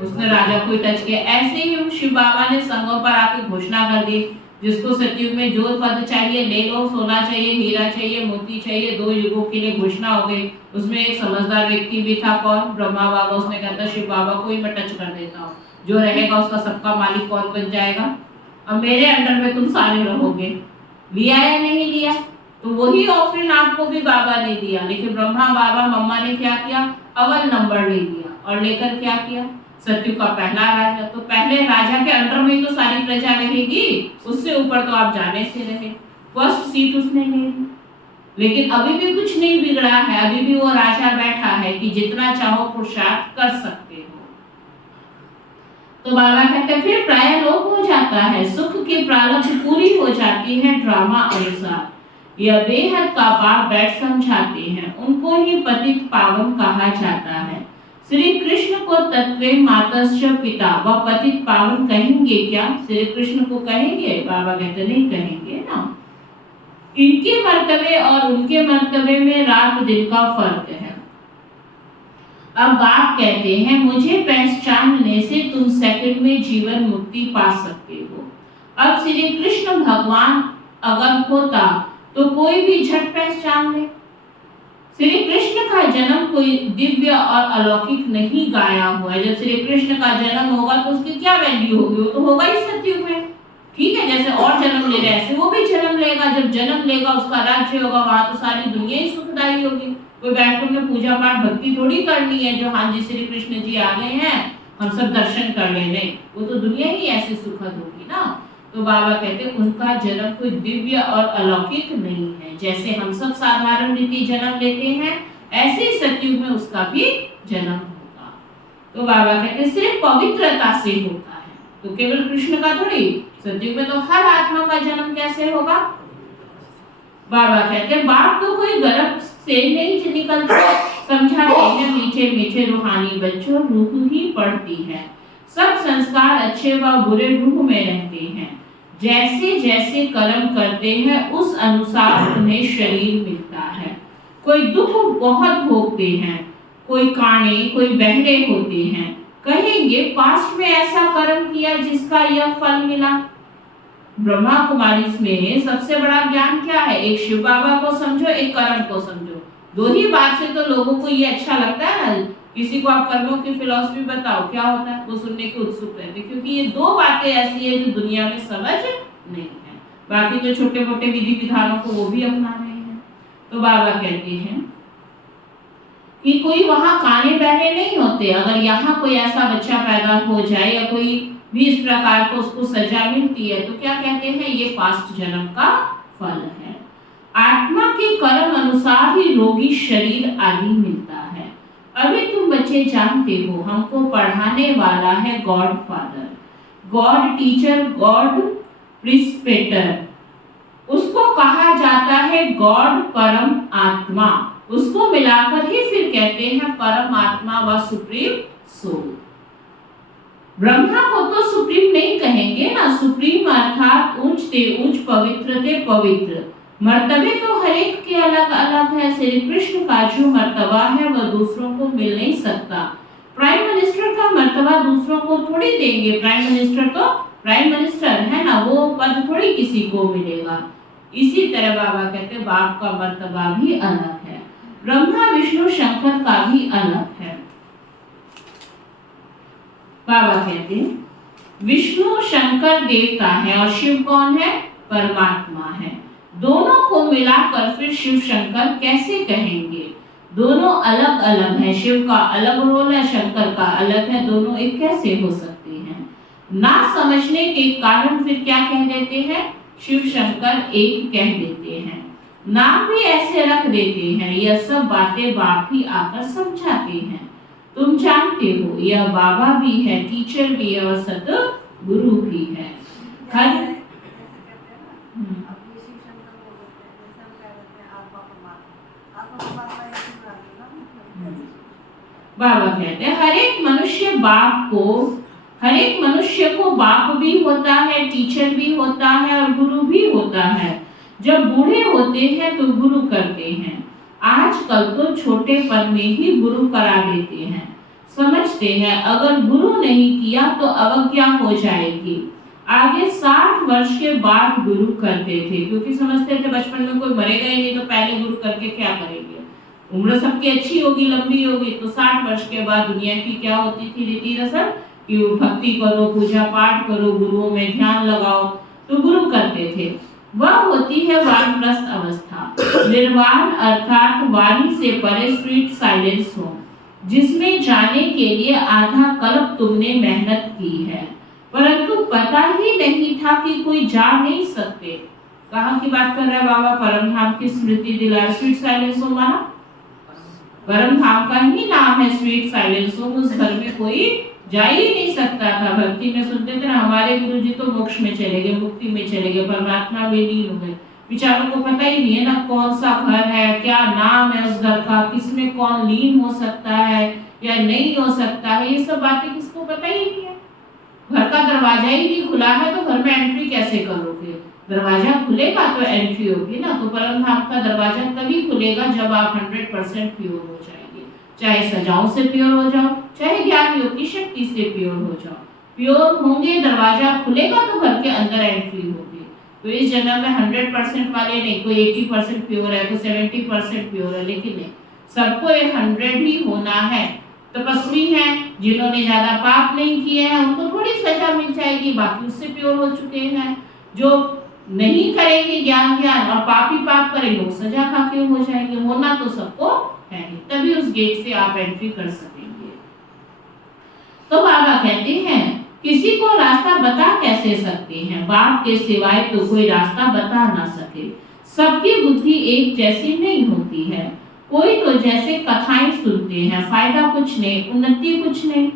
उसने राजा को टच किया। ऐसे ही शिव बाबा ने संगों पर आके घोषणा कर दी, जिसको सतयुग में जो पद चाहिए ले लो, सोना चाहिए, हीरा चाहिए, मोती चाहिए, 2 युगों के लिए घोषणा हो गई। उसमें एक समझदार व्यक्ति भी था, कौन, ब्रह्मा बाबा। उसने कहता शिव बाबा को ही मैं टच कर देता हूँ, जो रहेगा उसका सबका मालिक कौन बन जाएगा, अब मेरे अंडर में तुम सारे रहोगे। लिया या नहीं लिया, तो वही ऑफरिंग आपको भी बाबा ने दिया, लेकिन ब्रह्मा बाबा मम्मा ने क्या किया, अव्वल नंबर ले लिया और लेकर क्या किया, सतयुग का पहला राजा। तो पहले राजा के अंडर में तो सारी प्रजा रहेगी, उससे ऊपर तो आप जाने से रहे, फर्स्ट सीट उसने ले ली। लेकिन अभी भी कुछ नहीं बिगड़ा है, अभी भी वो राजा बैठा है कि जितना चाहो पुरुषार्थ कर सकते हो। तो बाबा कहते हैं फिर प्राय लोप हो जाता है, सुख की प्रारब्ध पूरी हो जाती है ड्रामा अनुसार। यह बेहद का बाप बैठ समझाते हैं, उनको ही पतित पावन कहा जाता है। श्री कृष्ण को तत्वे मातश्च पिता, वह पतित पावन कहेंगे क्या, श्री कृष्ण को कहेंगे, बाबा कहते नहीं कहेंगे ना। इनके मर्तबे और उनके मर्तबे में रात दिन का फर्क है। अब बाप कहते हैं मुझे पहचानने से तुम सेकंड में जीवन मुक्ति पा सकते हो। अब श्री कृष्ण भगवान अगर होता तो कोई भी झट पहचान ले। श्री कृष्ण का जन्म कोई दिव्य और अलौकिक नहीं गाया हुआ है। जब श्री कृष्ण का जन्म होगा तो उसकी क्या वैल्यू होगी, वो तो होगा ही सतयुग में, ठीक है। जैसे और जन्म ले रहे ऐसे वो भी जन्म लेगा, जब जन्म लेगा उसका राज्य होगा, वहां तो सारी दुनिया ही सुखदायी होगी। कोई बैठकर में पूजा पाठ भक्ति थोड़ी करनी है जो हाँ जी श्री कृष्ण जी आ गए हैं हम सब दर्शन कर ले, नहीं, वो तो दुनिया ही ऐसी सुखद होगी ना। तो बाबा कहते हैं उनका जन्म कोई दिव्य और अलौकिक नहीं है। जैसे हम सब साधारण रीति जन्म लेते हैं ऐसे ही सतयुग में उसका भी जन्म होगा। तो बाबा कहते हैं सिर्फ पवित्रता से होता है, तो केवल कृष्ण का थोड़ी, सतयुग में तो हर आत्मा का जन्म कैसे होगा। बाबा कहते हैं बाप तो कोई गर्भ से नहीं निकलता, समझाते हैं मीठे मीठे रूहानी बच्चों, रूह ही पढ़ती है। सब संस्कार अच्छे व बुरे रूह में रहते हैं। जैसे जैसे कर्म करते हैं उस अनुसार उन्हें शरीर मिलता है। कोई दुख बहुत भोगते हैं, कोई काने, कोई बहरे होते हैं, कहेंगे पास्ट में ऐसा कर्म किया जिसका यह फल मिला। ब्रह्मा कुमारी में सबसे बड़ा ज्ञान क्या है, एक शिव बाबा को समझो, एक कर्म को समझो। दो ही बात से तो लोगों को ये अच्छा लगता है ना। किसी को आप कर्मों की फिलॉसफी बताओ क्या होता है, वो सुनने के उत्सुक रहते, क्योंकि ये दो बातें ऐसी है जो दुनिया में समझ नहीं है। बाकी जो छोटे मोटे विधि विधानों को वो भी अपना रहे हैं। तो बाबा कहते हैं कि कोई वहां काने बहरे नहीं होते। अगर यहाँ कोई ऐसा बच्चा पैदा हो जाए या कोई भी इस प्रकार को उसको सजा मिलती है तो क्या कहते हैं ये पास्ट जन्म का फल है। आत्मा के कर्म अनुसार ही रोगी शरीर आदि मिलता है। अभी तुम बच्चे जानते हो हमको पढ़ाने वाला है god father, god teacher, god preceptor. उसको कहा जाता है गॉड परम आत्मा। उसको मिलाकर ही फिर कहते हैं परम आत्मा व सुप्रीम सोल। ब्रह्मा को तो सुप्रीम नहीं कहेंगे ना, सुप्रीम अर्थात ऊंच ते ऊंच, पवित्र ते पवित्र। मर्तबे तो हर एक के अलग अलग है। श्री कृष्ण का जो मर्तबा है वह दूसरों को मिल नहीं सकता। प्राइम मिनिस्टर का मर्तबा दूसरों को थोड़ी देंगे, प्राइम मिनिस्टर तो प्राइम मिनिस्टर है ना, वो पद थोड़ी किसी को मिलेगा। इसी तरह बाबा कहते बाप का मर्तबा भी अलग है, ब्रह्मा विष्णु शंकर का भी अलग है। बाबा कहते हैं विष्णु शंकर देवता है और शिव कौन है, परमात्मा है। दोनों को मिलाकर फिर शिव शंकर कैसे कहेंगे, दोनों अलग अलग हैं। शिव का अलग रोल है, शंकर का अलग है, दोनों एक कैसे हो सकते हैं। ना समझने के कारण फिर क्या कह देते हैं, शिव शंकर एक कह देते हैं, नाम भी ऐसे रख देते हैं। यह सब बातें बाप ही आकर समझाते हैं। तुम जानते हो यह बाबा भी है, टीचर भी है और सतगुरु भी है। हर बाबा कहते हैं हर एक मनुष्य को बाप भी होता है, टीचर भी होता है और गुरु भी होता है। जब बूढ़े होते हैं तो गुरु करते हैं। आजकल तो छोटेपन में ही गुरु करा देते हैं। समझते हैं अगर गुरु नहीं किया तो अवज्ञा हो जाएगी। आगे 60 वर्ष के बाद गुरु करते थे, क्योंकि समझते थे बचपन में कोई मरेगा ही नहीं तो पहले गुरु करके क्या करेंगे। उम्र सबकी अच्छी होगी, लंबी होगी, तो 60 वर्ष के बाद दुनिया की क्या होती थी रीति रस्म कि भक्ति करो, पूजा पाठ करो, गुरुओं में ध्यान लगाओ, तो गुरु करते थे। वह होती है वानप्रस्थ अवस्था। निर्वाण अर्थात वाणी से परे स्वीट साइलेंस हो, जिसमें जाने के लिए आधा कल्प तुमने मेहनत की है, परंतु पता ही नहीं था कि कोई जा नहीं सकते। कहाँ की बात कर रहा है बाबा? परम धाम की स्मृति दिला। स्वीट साइलेंस हो माना परम धाम का ही नाम है, स्वीट साइलेंस हो। उस घर में कोई जा ही नहीं सकता था। भक्ति में सुनते थे ना, हमारे गुरु जी तो मोक्ष में चले गए, मुक्ति में चले गए, परमात्मा में लीन हो गए। बेचारों को पता ही नहीं है ना कौन सा घर है, क्या नाम है उस घर का, किसमें कौन लीन हो सकता है या नहीं हो सकता है, ये सब बातें किसको पता ही नहीं है। घर का दरवाजा ही नहीं खुला है तो घर में एंट्री कैसे करोगे? दरवाजा खुलेगा तो एंट्री होगी ना। तो परम धाम का दरवाजा तभी खुलेगा जब आप 100% प्योर हो जाएंगे। चाहे सजाओं से प्योर हो जाओ, चाहे ज्ञान योग की शक्ति से प्योर हो जाओ। प्योर होंगे, दरवाजा खुलेगा तो घर के अंदर एंट्री होगी। तो इस जन्म में 100% वाले नहीं, कोई 80% प्योर है, कोई 70% प्योर है, लेकिन नहीं, सबको 100 ही होना है। तपस्वी हैं जिन्होंने ज्यादा पाप नहीं किए हैं उनको थोड़ी सजा मिल जाएगी, बाकी उससे प्योर हो चुके हैं। जो नहीं करेंगे ज्ञान और पाप ही पाप करेंगे वो सजा खा के हो जाएंगे। होना तो सबको है ही, तभी उस गेट से आप एंट्री कर सकेंगे। तो बाबा कहते हैं किसी को रास्ता बता कैसे सकते हैं? बाप के सिवाय तो कोई रास्ता बता ना सके। सबकी बुद्धि एक जैसी नहीं होती है। कोई तो जैसे कथाएं सुनते हैं, फायदा कुछ नहीं, उन्नति कुछ नहीं।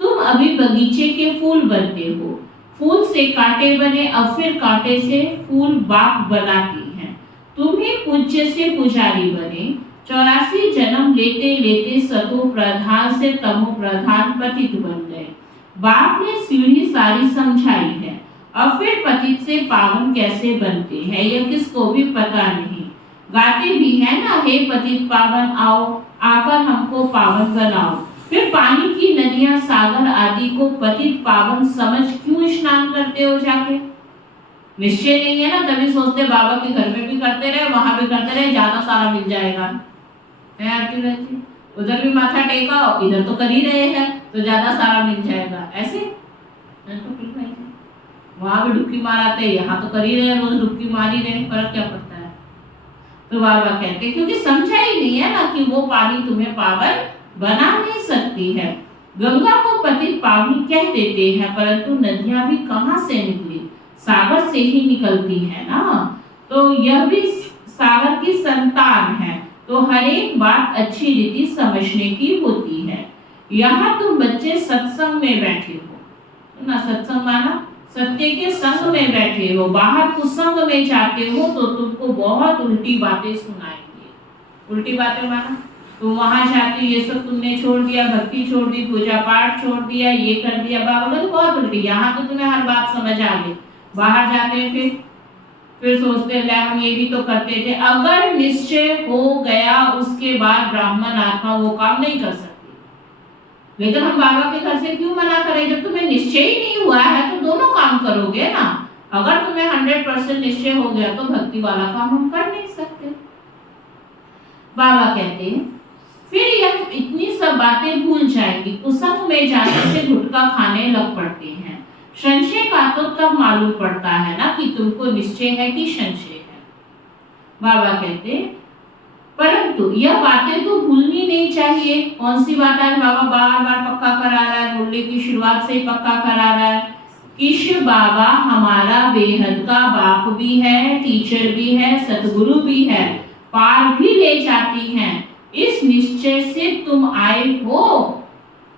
तुम अभी बगीचे के फूल बनते हो, फूल से कांटे बने, अब फिर कांटे से फूल बाग बनाती हैं। तुम्हें पूज्य से पुजारी बने, 84 जन्म लेते लेते सतो प्रधान से तमो प्रधान पतित बन गए। बाप ने सीढ़ी सारी समझाई है। अब फिर पतित से पावन कैसे बनते हैं यह किसको भी पता नहीं। गाते भी है ना, हे पतित पावन आओ, आकर हमको पावन बनाओ। फिर पानी की नदियां, सागर आदि को पतित पावन समझ क्यों स्नान करते हो जाके? निश्चय नहीं है ना, तभी सोचते बाबा के घर में भी करते रहे, वहां भी करते रहे, ज्यादा सारा मिल जाएगा। उधर भी माथा टेका, इधर तो कर ही रहे हैं तो ज्यादा सारा मिल जाएगा, ऐसे तो वहां भी डुबकी माराते, यहाँ तो कर ही रहे, रोज डुबकी मार ही रहे, फर्क क्या पड़ता है? तो बाबा कहते क्योंकि समझा ही नहीं है ना कि वो पानी तुम्हें पावन बना नहीं सकती है। गंगा को पतित पावनी कह देते हैं, परंतु नदियां भी कहाँ से निकली? सागर से ही निकलती है ना। तो यह भी सागर की संतान है। तो हर एक बात अच्छी रीति समझने की होती है। यहाँ तुम बच्चे सत्संग में बैठे हो ना, सत्संग माना सत्य के संग में बैठे हो, बाहर कुसंग में जाते हो तो तुमको बहुत उल्टी बातें सुनाएंगे। उल्टी बातें माना तुम वहां जाते हो, ये सब तुमने छोड़ दिया, भक्ति छोड़ दी, पूजा पाठ छोड़ दिया, ये कर दिया, बाबा तो बहुत उल्टी। यहाँ तो तुम्हें हर बात समझ आ गई, बाहर जाते हैं फिर सोचते हैं हम ये भी तो करते थे। अगर निश्चय हो गया उसके बाद ब्राह्मण आत्मा वो काम नहीं कर सकती। लेकिन हम बाबा के घर से क्यों मना करें? जब तुम्हें निश्चय ही नहीं हुआ है तो दोनों काम करोगे ना। अगर तुम्हें 100% निश्चय हो गया तो भक्ति वाला काम हम कर नहीं सकते। बाबा कहते हैं फिर यह इतनी सब बातें भूल जाएंगी, कुसंग में जाने से गुटखा खाने लग पड़ते हैं। संशय का तो तब मालूम पड़ता है ना कि तुमको निश्चय है कि संशय है। बाबा कहते परंतु यह बातें तो भूलनी नहीं चाहिए। कौन सी बात है? बाबा बार बार पक्का करा रहा है, मुरली की शुरुआत से ही पक्का करा रहा है कि बाबा हमारा बेहद का बाप भी है, टीचर भी है, सतगुरु भी है, पार भी ले जाती हैं। इस निश्चय से तुम आए हो,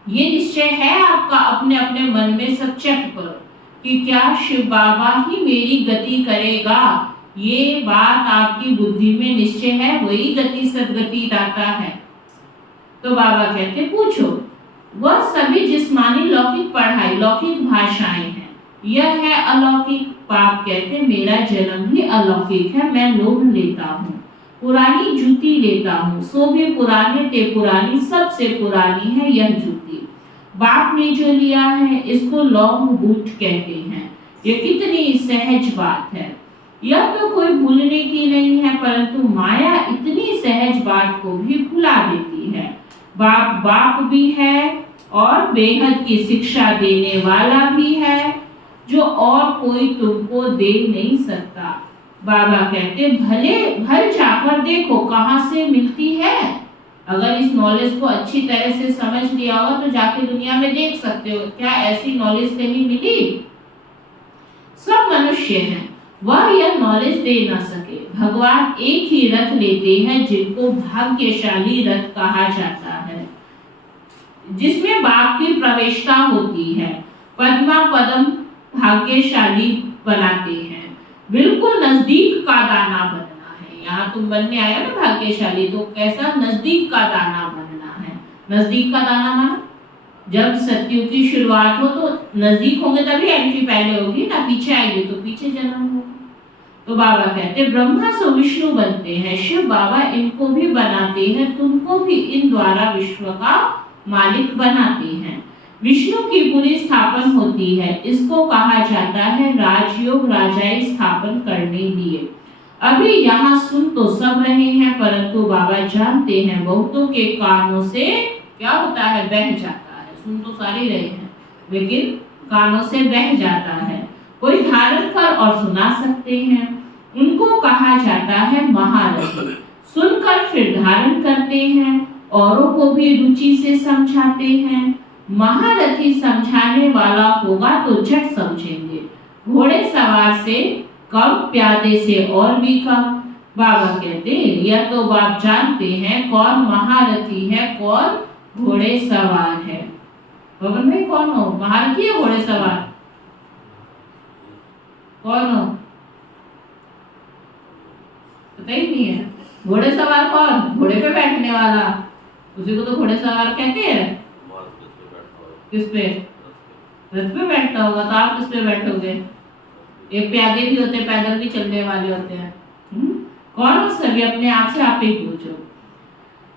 ये निश्चय है आपका। अपने अपने मन में सब चेक करो कि क्या शिव बाबा ही मेरी गति करेगा। ये बात आपकी बुद्धि में निश्चय है, वही गति सदगति दाता है। तो बाबा कहते पूछो। वह सभी जिस्मानी लौकिक पढ़ाई, लौकिक भाषाएं हैं, यह है अलौकिक। बाप कहते मेरा जन्म भी अलौकिक है। मैं लोन लेता हूँ, पुरानी जूती लेता हूँ, सो भी पुराने ते पुरानी, सबसे पुरानी है यह जूती। बाप ने जो लिया है इसको लॉन्ग बूट कहते हैं। ये कितनी सहज बात है। यह तो कोई भूलने की नहीं है, परंतु माया इतनी सहज बात को भी भुला देती है। बाप बाप भी है और बेहद की शिक्षा देने वाला भी है, जो और कोई तुमको दे नहीं सकता। बाबा कहते भल जाकर देखो कहाँ से मिलती है। अगर इस नॉलेज को अच्छी तरह से समझ लिया हो तो जाके दुनिया में देख सकते हो, क्या ऐसी नॉलेज कहीं मिली? सब मनुष्य हैं, वह यह नॉलेज दे ना सके। भगवान एक ही रथ लेते हैं जिनको भाग्यशाली रथ कहा जाता है, जिसमें बाप की प्रवेशता होती है। पद्मा पदम भाग्यशाली बनाते हैं। बिल्कुल नजदीक का दाना बनना है। यहाँ तुम बनने आए हो ना भाग्यशाली, तो कैसा नजदीक का दाना बनना है। नजदीक का दाना माना जब सत्युग की शुरुआत हो तो नजदीक होंगे तभी एंट्री पहले होगी ना, पीछे आएंगे तो पीछे जन्म होगा। तो बाबा कहते ब्रह्मा से विष्णु बनते हैं, शिव बाबा इनको भी बनाते हैं, तुमको भी इन द्वारा विश्व का मालिक बनाते हैं। विष्णु की पूरी स्थापन होती है, इसको कहा जाता है राजयोग, राजाई स्थापन करने लिए। अभी यहाँ सुन तो सब रहे हैं, परंतु बाबा जानते हैं बहुतों के कानों से क्या होता है, बह जाता है। सुन तो सारे रहे हैं लेकिन कानों से बह जाता है। कोई धारण कर और सुना सकते हैं, उनको कहा जाता है महारथी। सुनकर फिर धारण करते हैं, औरों को भी रुचि से समझाते हैं। महारथी समझाने वाला होगा तो झट समझेंगे। घोड़े सवार से कम, प्यादे से और भी कम। बाबा कहते यह तो बाप जानते हैं कौन महारथी है, कौन घोड़े सवार है। भवन भाई कौन हो, महारथी है घोड़े सवार? कौन हो पता ही नहीं है। घोड़े सवार कौन? घोड़े पे बैठने वाला, उसी को तो घोड़े सवार कहते हैं। किस पे? रथ पे बैठता होगा। तो आप किस पे बैठोगे? एक प्यादे भी होते, पैदल भी चलने वाले होते हैं। कौन हो सभी अपने आप से आप ही पूछो।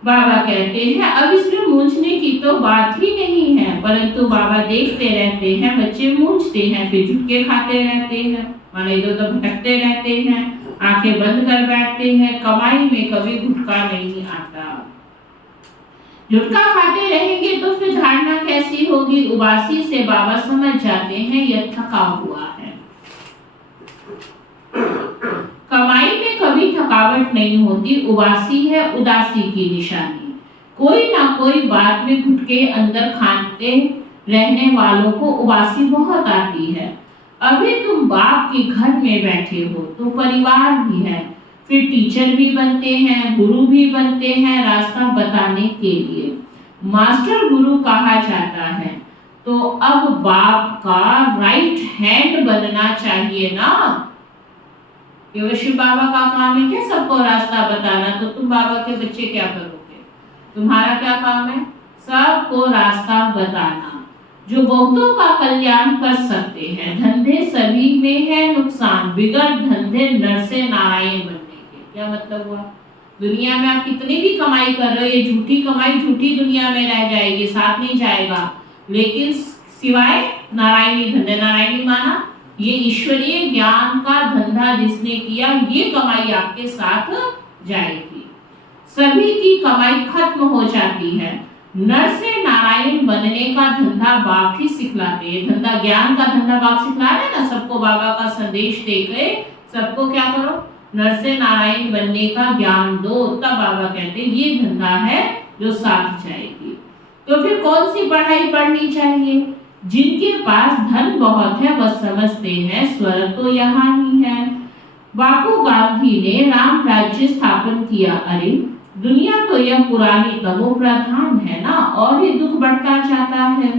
बाबा कहते हैं अब इसमें मूंझने की तो बात ही नहीं है, परंतु बाबा देखते रहते हैं बच्चे मूंझते हैं, फिर झुटके खाते रहते हैं, माने इधर उधर भटकते रहते हैं, आंखें बंद कर बैठते हैं। कमाई में कभी घुटका नहीं आता। झुटका खाते रहेंगे तो फिर धारणा कैसी होगी? उबासी से बाबा समझ जाते हैं यह थका हुआ है। कमाई में कभी थकावट नहीं होती, उबासी है उदासी की निशानी। कोई ना कोई बात में घुटके अंदर खाते रहने वालों को उबासी बहुत आती है। अभी तुम बाप के घर में बैठे हो तो परिवार भी है, फिर टीचर भी बनते हैं, गुरु भी बनते हैं रास्ता बताने के लिए। मास्टर गुरु कहा जाता है, तो अब बाप का राइट हैंड बनना चाहिए ना। केवल शिव बाबा का काम है क्या सबको रास्ता बताना? तो तुम बाबा के बच्चे क्या करोगे? तुम्हारा क्या काम है? सबको रास्ता बताना, जो बहुतों का कल्याण कर सकते हैं। धंधे सभी में है नुकसान, बिगड़ धंधे नर से नारायण बनने के। क्या मतलब हुआ? दुनिया में आप कितनी भी कमाई कर रहे हो, ये झूठी कमाई झूठी दुनिया में रह जाएगी, साथ नहीं जाएगा। लेकिन सिवाय नारायणी धंधे, नारायणी माना ये ईश्वरीय ज्ञान का धंधा जिसने किया, ये कमाई आपके साथ जाएगी। सभी की कमाई खत्म हो जाती है। नर से नारायण बनने का धंधा बाप ही सिखलाते हैं। धंधा ज्ञान का धंधा बाप सिखला रहे ना, सबको बाबा का संदेश देके सबको क्या करो, नर से नारायण बनने का ज्ञान दो। तब बाबा कहते ये धंधा है जो साथ जाएगी। तो फिर कौन सी पढ़ाई पढ़नी चाहिए? जिनके पास धन बहुत है वह समझते हैं स्वर्ग तो यहाँ ही है। बापू गांधी ने राम राज्य स्थापन किया। अरे दुनिया तो यह पुरानी तमो प्रधान है ना, और ही दुख बढ़ता जाता है।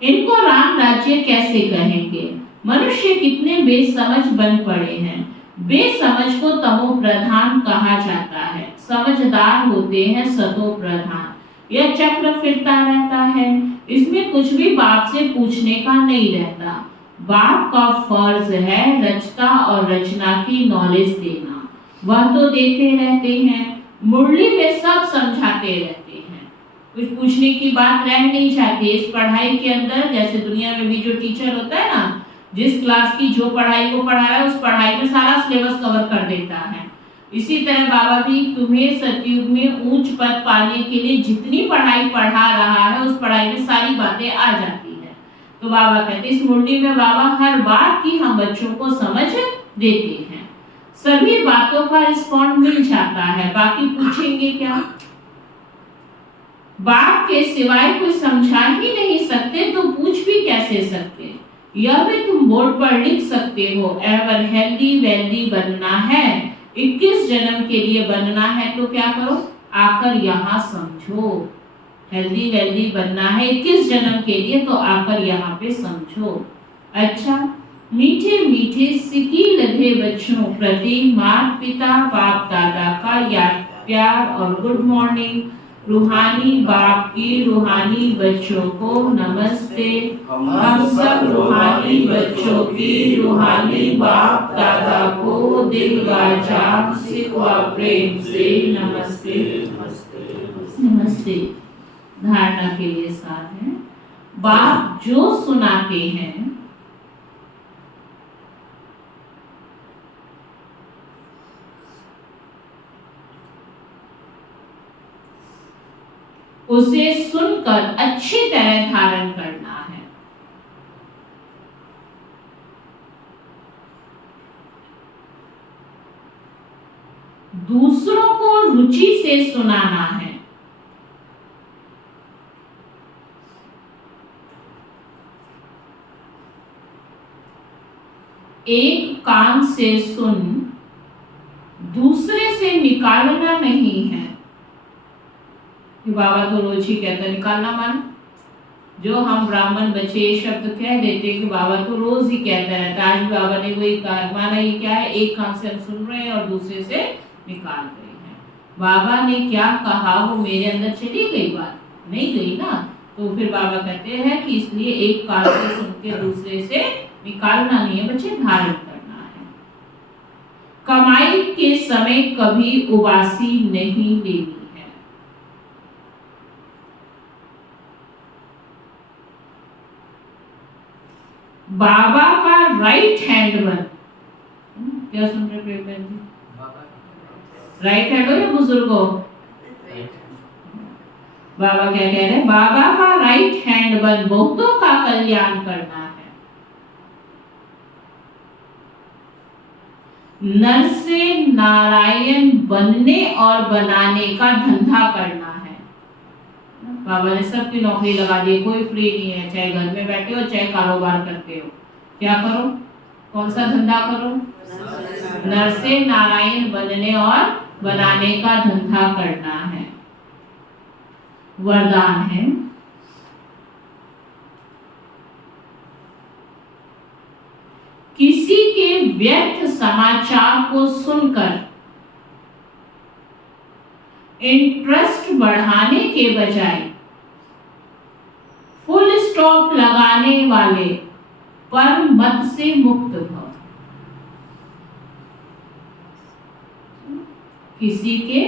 इनको राम राज्य कैसे कहेंगे? मनुष्य कितने बेसमझ बन पड़े हैं। बेसमझ को तमो प्रधान कहा जाता है, समझदार अवतार होते हैं सतो प्रधान। यह चक्र फिरता रहता है, इसमें कुछ भी बाप से पूछने का नहीं रहता। बाप का फर्ज है रचता और रचना की नॉलेज देना, वह तो देते रहते हैं, मुरली में सब समझाते रहते हैं, कुछ पूछने की बात रह नहीं जाती। इस पढ़ाई के अंदर जैसे दुनिया में भी जो टीचर होता है ना, जिस क्लास की जो पढ़ाई वो पढ़ा रहा है उस पढ़ाई में सारा सिलेबस कवर कर देता है। इसी तरह बाबा भी तुम्हें सतयुग में ऊंच पद पाने के लिए जितनी पढ़ाई पढ़ा रहा है उस पढ़ाई में सारी बातें आ जाती है। तो बाबा कहते इस मुरली में बाबा हर बात की हम बच्चों को समझ देते हैं, सभी बातों का रिस्पॉन्ड मिल जाता है, बाकी पूछेंगे क्या? बाप के सिवाय कोई समझा ही नहीं सकते तो पूछ भी कैसे सकते? यह भी तुम बोर्ड पर लिख सकते हो, एवर हेल्दी वेल्दी बनना है, 21 जन्म के लिए बनना है तो क्या करो? आकर यहाँ समझो। हेल्दी वेल्दी बनना है 21 जन्म के लिए तो आकर यहाँ पे समझो। अच्छा, मीठे मीठे सिकी लधे बच्चों प्रति माता पिता बाप दादा का याद प्यार और गुड मॉर्निंग। रूहानी बाप की रूहानी बच्चों को नमस्ते। हम सब रूहानी बच्चों की रूहानी बाप दादा को दिल वाचा सिक व प्रेम से नमस्ते नमस्ते। धारणा के लिए साथ है, बाप जो सुनाते हैं उसे सुनकर अच्छी तरह धारण करना है। दूसरों को रुचि से सुनाना है। एक कान से सुन, दूसरे से निकालना नहीं है। बाबा तो रोज ही कहता निकालना माना, जो हम ब्राह्मण बच्चे ये शब्द कह देते कि बाबा तो रोज ही कहता रहता। आज बाबा ने वही कहा, माना ये क्या है? एक कान से हम सुन रहे हैं और दूसरे से निकाल रहे हैं। बाबा ने क्या कहा वो मेरे अंदर चली गई बात? नहीं गई ना। तो फिर बाबा कहते हैं कि इसलिए एक कान से सुन के दूसरे से निकालना नहीं है बच्चे, धारण करना है। कमाई के समय कभी उबासी नहीं लेनी है। बाबा का राइट हैंड बन। क्या सुन रहे प्रेम बहन जी? राइट हैंड हो या बुजुर्ग हो? बाबा क्या कह रहे हैं? बाबा का राइट हैंड बन, बहुतों का कल्याण करना है। नर से नारायण बनने और बनाने का धंधा करना है। बाबा ने सबकी नौकरी लगा दी, कोई फ्री नहीं है, चाहे घर में बैठे हो चाहे कारोबार करते हो। क्या करो? कौन सा धंधा करो? नर से नारायण बनने और बनाने का धंधा करना है। वरदान है, किसी के व्यर्थ समाचार को सुनकर इंटरेस्ट बढ़ाने के बजाय फुल स्टॉप लगाने वाले पर मत से मुक्त भव। किसी के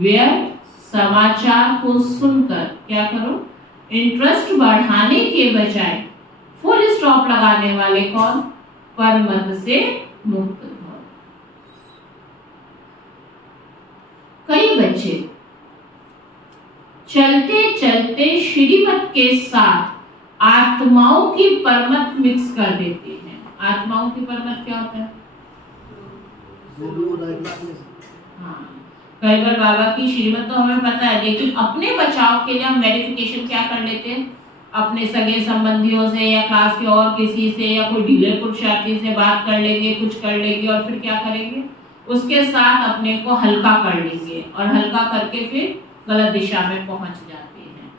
व्यर्थ समाचार को सुनकर क्या करो? इंटरेस्ट बढ़ाने के बजाय फुल स्टॉप लगाने वाले कौन? पर मत से मुक्त भव। कई बच्चे चलते चलते श्रीमत के साथ आत्माओं की परमत मिक्स कर देते हैं। आत्माओं की परमत क्या होता है? हाँ, कई बार बाबा की श्रीमत तो हमें पता है, लेकिन अपने बचाव के लिए हम वेरिफिकेशन क्या कर लेते हैं? अपने सगे संबंधियों से या क्लास के और किसी से या कोई ढीले पुरुषार्थी से बात कर लेंगे, कुछ कर लेंगे और फिर क्या करेंगे? उसके साथ अपने को हल्का कर लेंगे और हल्का करके फिर गलत दिशा में पहुंच जाते हैं।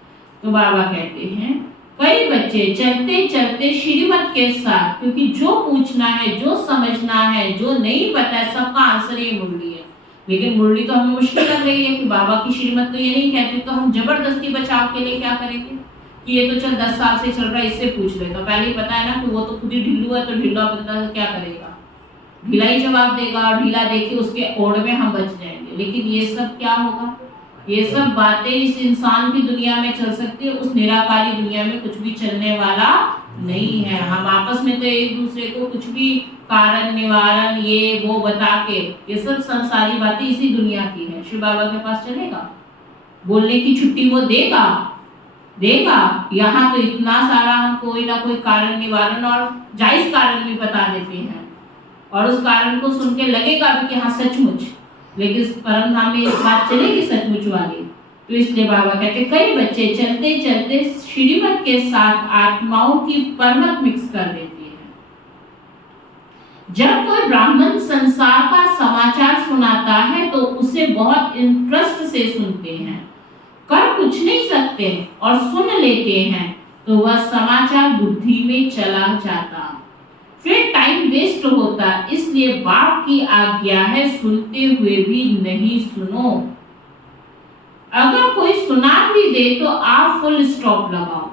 तो बाबा कहते हैं कई बच्चे चलते चलते श्रीमत के साथ, क्योंकि जो पूछना है, जो समझना है, जो नहीं पता है, सबका आंसर ये मुरली है। लेकिन मुरली तो हमें मुश्किल लग रही है कि बाबा की श्रीमत तो ये नहीं कहती, तो हम जबरदस्ती बचाव के लिए क्या करेंगे कि ये तो चल 10 साल से चल रहा है, इससे पूछ ले। तो पहले ही पता है ना कि वो तो खुद ही ढिल्लू है, तो ढिल्ला बंदा क्या करेगा, ढीला ही जवाब देगा, और ढीला देके उसके ओढ़ में हम बच जाएंगे। लेकिन ये सब क्या होगा, ये सब बातें इस इंसान की दुनिया में चल सकती है, उस निराकारी दुनिया में कुछ भी चलने वाला नहीं है। हम आपस में तो एक दूसरे को कुछ भी कारण निवारण ये वो बता के, ये सब संसारी बातें इसी दुनिया की है। शिव बाबा के पास चलेगा, बोलने की छुट्टी वो देगा देगा। यहाँ तो इतना सारा हम कोई ना कोई कारण निवारण और जायज कारण भी बता देते हैं, और उस कारण को सुन के लगेगा भी कि हाँ सचमुच, लेकिन परम धाम में इस बात चलेगी सचमुच वाली। तो इसलिए बाबा कहते कई बच्चे चलते चलते श्रीमत के साथ आत्माओं की परमत मिक्स कर देती है। जब कोई ब्राह्मण संसार का समाचार सुनाता है तो उसे बहुत इंटरेस्ट से सुनते हैं, कर कुछ नहीं सकते और सुन लेते हैं, तो वह समाचार बुद्धि में चला जाता, फिर टाइम वेस्ट होता। इसलिए बाप की आज्ञा है सुनते हुए भी नहीं सुनो। अगर कोई सुना भी दे तो आप फुल स्टॉप लगाओ।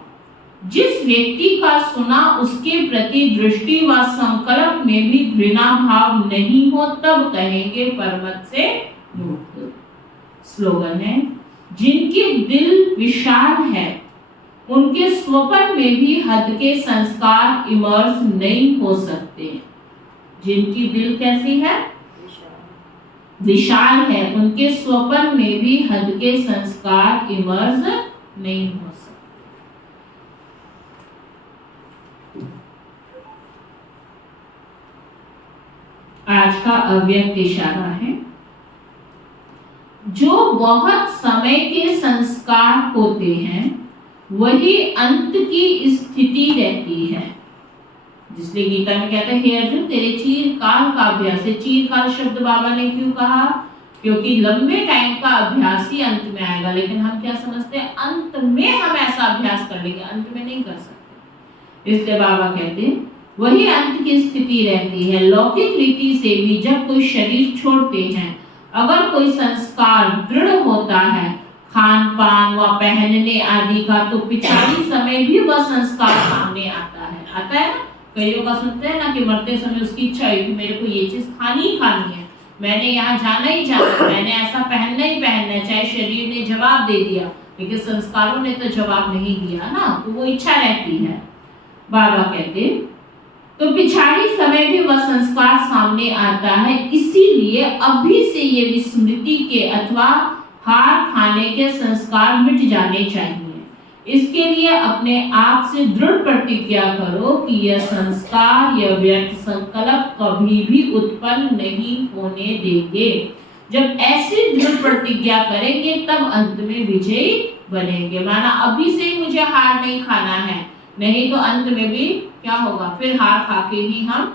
जिस व्यक्ति का सुना उसके प्रति दृष्टि व संकल्प में भी घृणा भाव नहीं हो, तब कहेंगे परमत से मुक्त। स्लोगन है, जिनके दिल विशाल है उनके स्वप्न में भी हद के संस्कार इमर्ज नहीं हो सकते। जिनकी दिल कैसी है, विशाल है, उनके स्वप्न में भी हद के संस्कार इमर्ज नहीं हो सकते। आज का अव्यक्त इशारा है, जो बहुत समय के संस्कार होते हैं वही अंत की स्थिति रहती है। जिसलिए गीता में कहते हैं, हे अर्जुन तेरे चीरकाल का अभ्यास है। चीरकाल शब्द बाबा ने क्यों कहा, क्योंकि लंबे टाइम का अभ्यास ही अंत में आएगा। लेकिन हम क्या समझते हैं, अंत में हम ऐसा अभ्यास कर लेंगे, अंत में नहीं कर सकते। इसलिए बाबा कहते हैं वही अंत की स्थिति रहती है। लौकिक रीति से भी जब कोई शरीर छोड़ते हैं, अगर कोई संस्कार दृढ़ होता है खान पान व पहनने आदि का, तो पिछाड़ी समय भी वह संस्कार सामने आता है ना। कई लोग सुनते हैं ना कि मरते समय उसकी इच्छा है कि मेरे को ये चीज खानी ही खानी है, मैंने यहाँ जाना ही जाना है, मैंने ऐसा पहनना ही पहनना है, चाहे शरीर ने जवाब दे दिया लेकिन संस्कारों ने तो जवाब नहीं दिया ना, तो वो इच्छा रहती है। बाबा कहते तो पिछाड़ी समय भी वह संस्कार सामने आता है, इसीलिए अभी से ये विस्मृति के अथवा हार खाने के संस्कार मिट जाने चाहिए। इसके लिए अपने आप से दृढ़ प्रतिज्ञा करो कि यह संस्कार, यह व्यर्थ संकल्प कभी भी उत्पन्न नहीं होने देंगे। जब ऐसी दृढ़ प्रतिज्ञा करेंगे तब अंत में विजयी बनेंगे। माना अभी से ही मुझे हार नहीं खाना है, नहीं तो अंत में भी क्या होगा, फिर हार खा के ही हम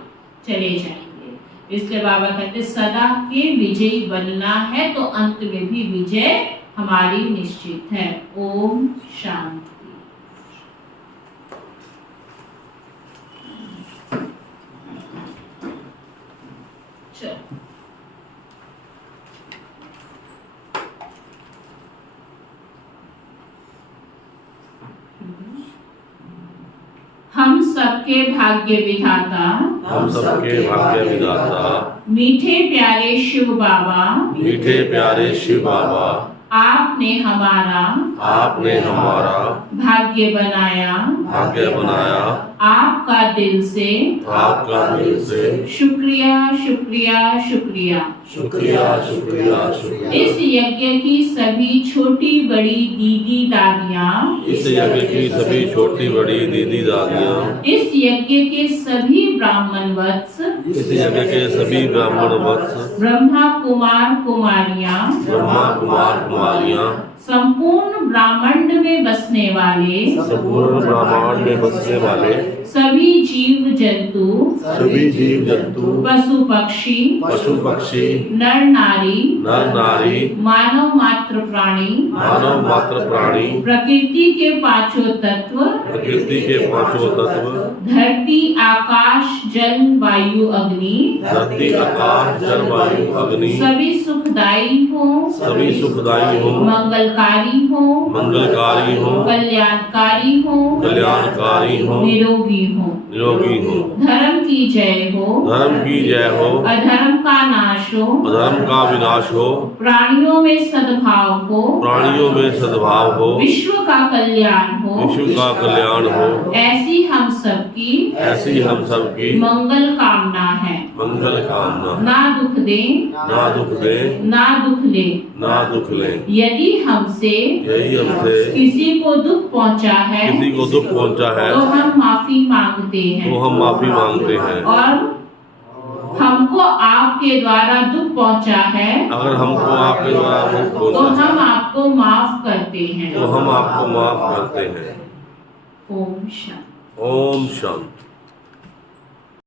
चले जाएंगे। इसलिए बाबा कहते सदा के विजयी बनना है तो अंत में भी विजय हमारी निश्चित है। ओम शांति। हम सबके भाग्य विधाता, हम सबके भाग्य विधाता, मीठे प्यारे शिव बाबा, मीठे प्यारे शिव बाबा, आपने हमारा भाग्य बनाया, आपका दिल से शुक्रिया शुक्रिया शुक्रिया शुक्रिया शुक्रिया शुक्रिया। इस यज्ञ की सभी छोटी बड़ी दीदी दादियाँ, इस यज्ञ की सभी छोटी बड़ी दीदी दादियाँ, इस यज्ञ के सभी ब्राह्मण वत्स, इस यज्ञ के सभी ब्राह्मण वत्स, ब्रह्मा कुमार कुमारियाँ, ब्रह्मा कुमार कुमारियाँ, संपूर्ण ब्रह्मांड में बसने वाले संपूर्ण ब्रह्मांड में बसने वाले सभी जीव जंतु पशु पक्षी नर नारी मानव मात्र प्राणी प्रकृति के पांचों तत्व धरती आकाश जल वायु अग्नि सभी सुखदायी हो मंगलकारी हो कल्याणकारी हो निरोगी हो धर्म की जय हो अधर्म का विनाश हो प्राणियों में सद्भाव हो विश्व का कल्याण हो ऐसी हम सबकी मंगल कामना है ना दुख दे ना दुख ले यदि हमसे किसी को दुख पहुंचा है तो हम माफी मांगते हैं और हमको आपके द्वारा दुख पहुंचा है अगर हमको आपके द्वारा दुख तो पहुंचा हम आपको माफ करते हैं। तो हम आपको माफ करते हैं। ओम शांति। ओम शांति।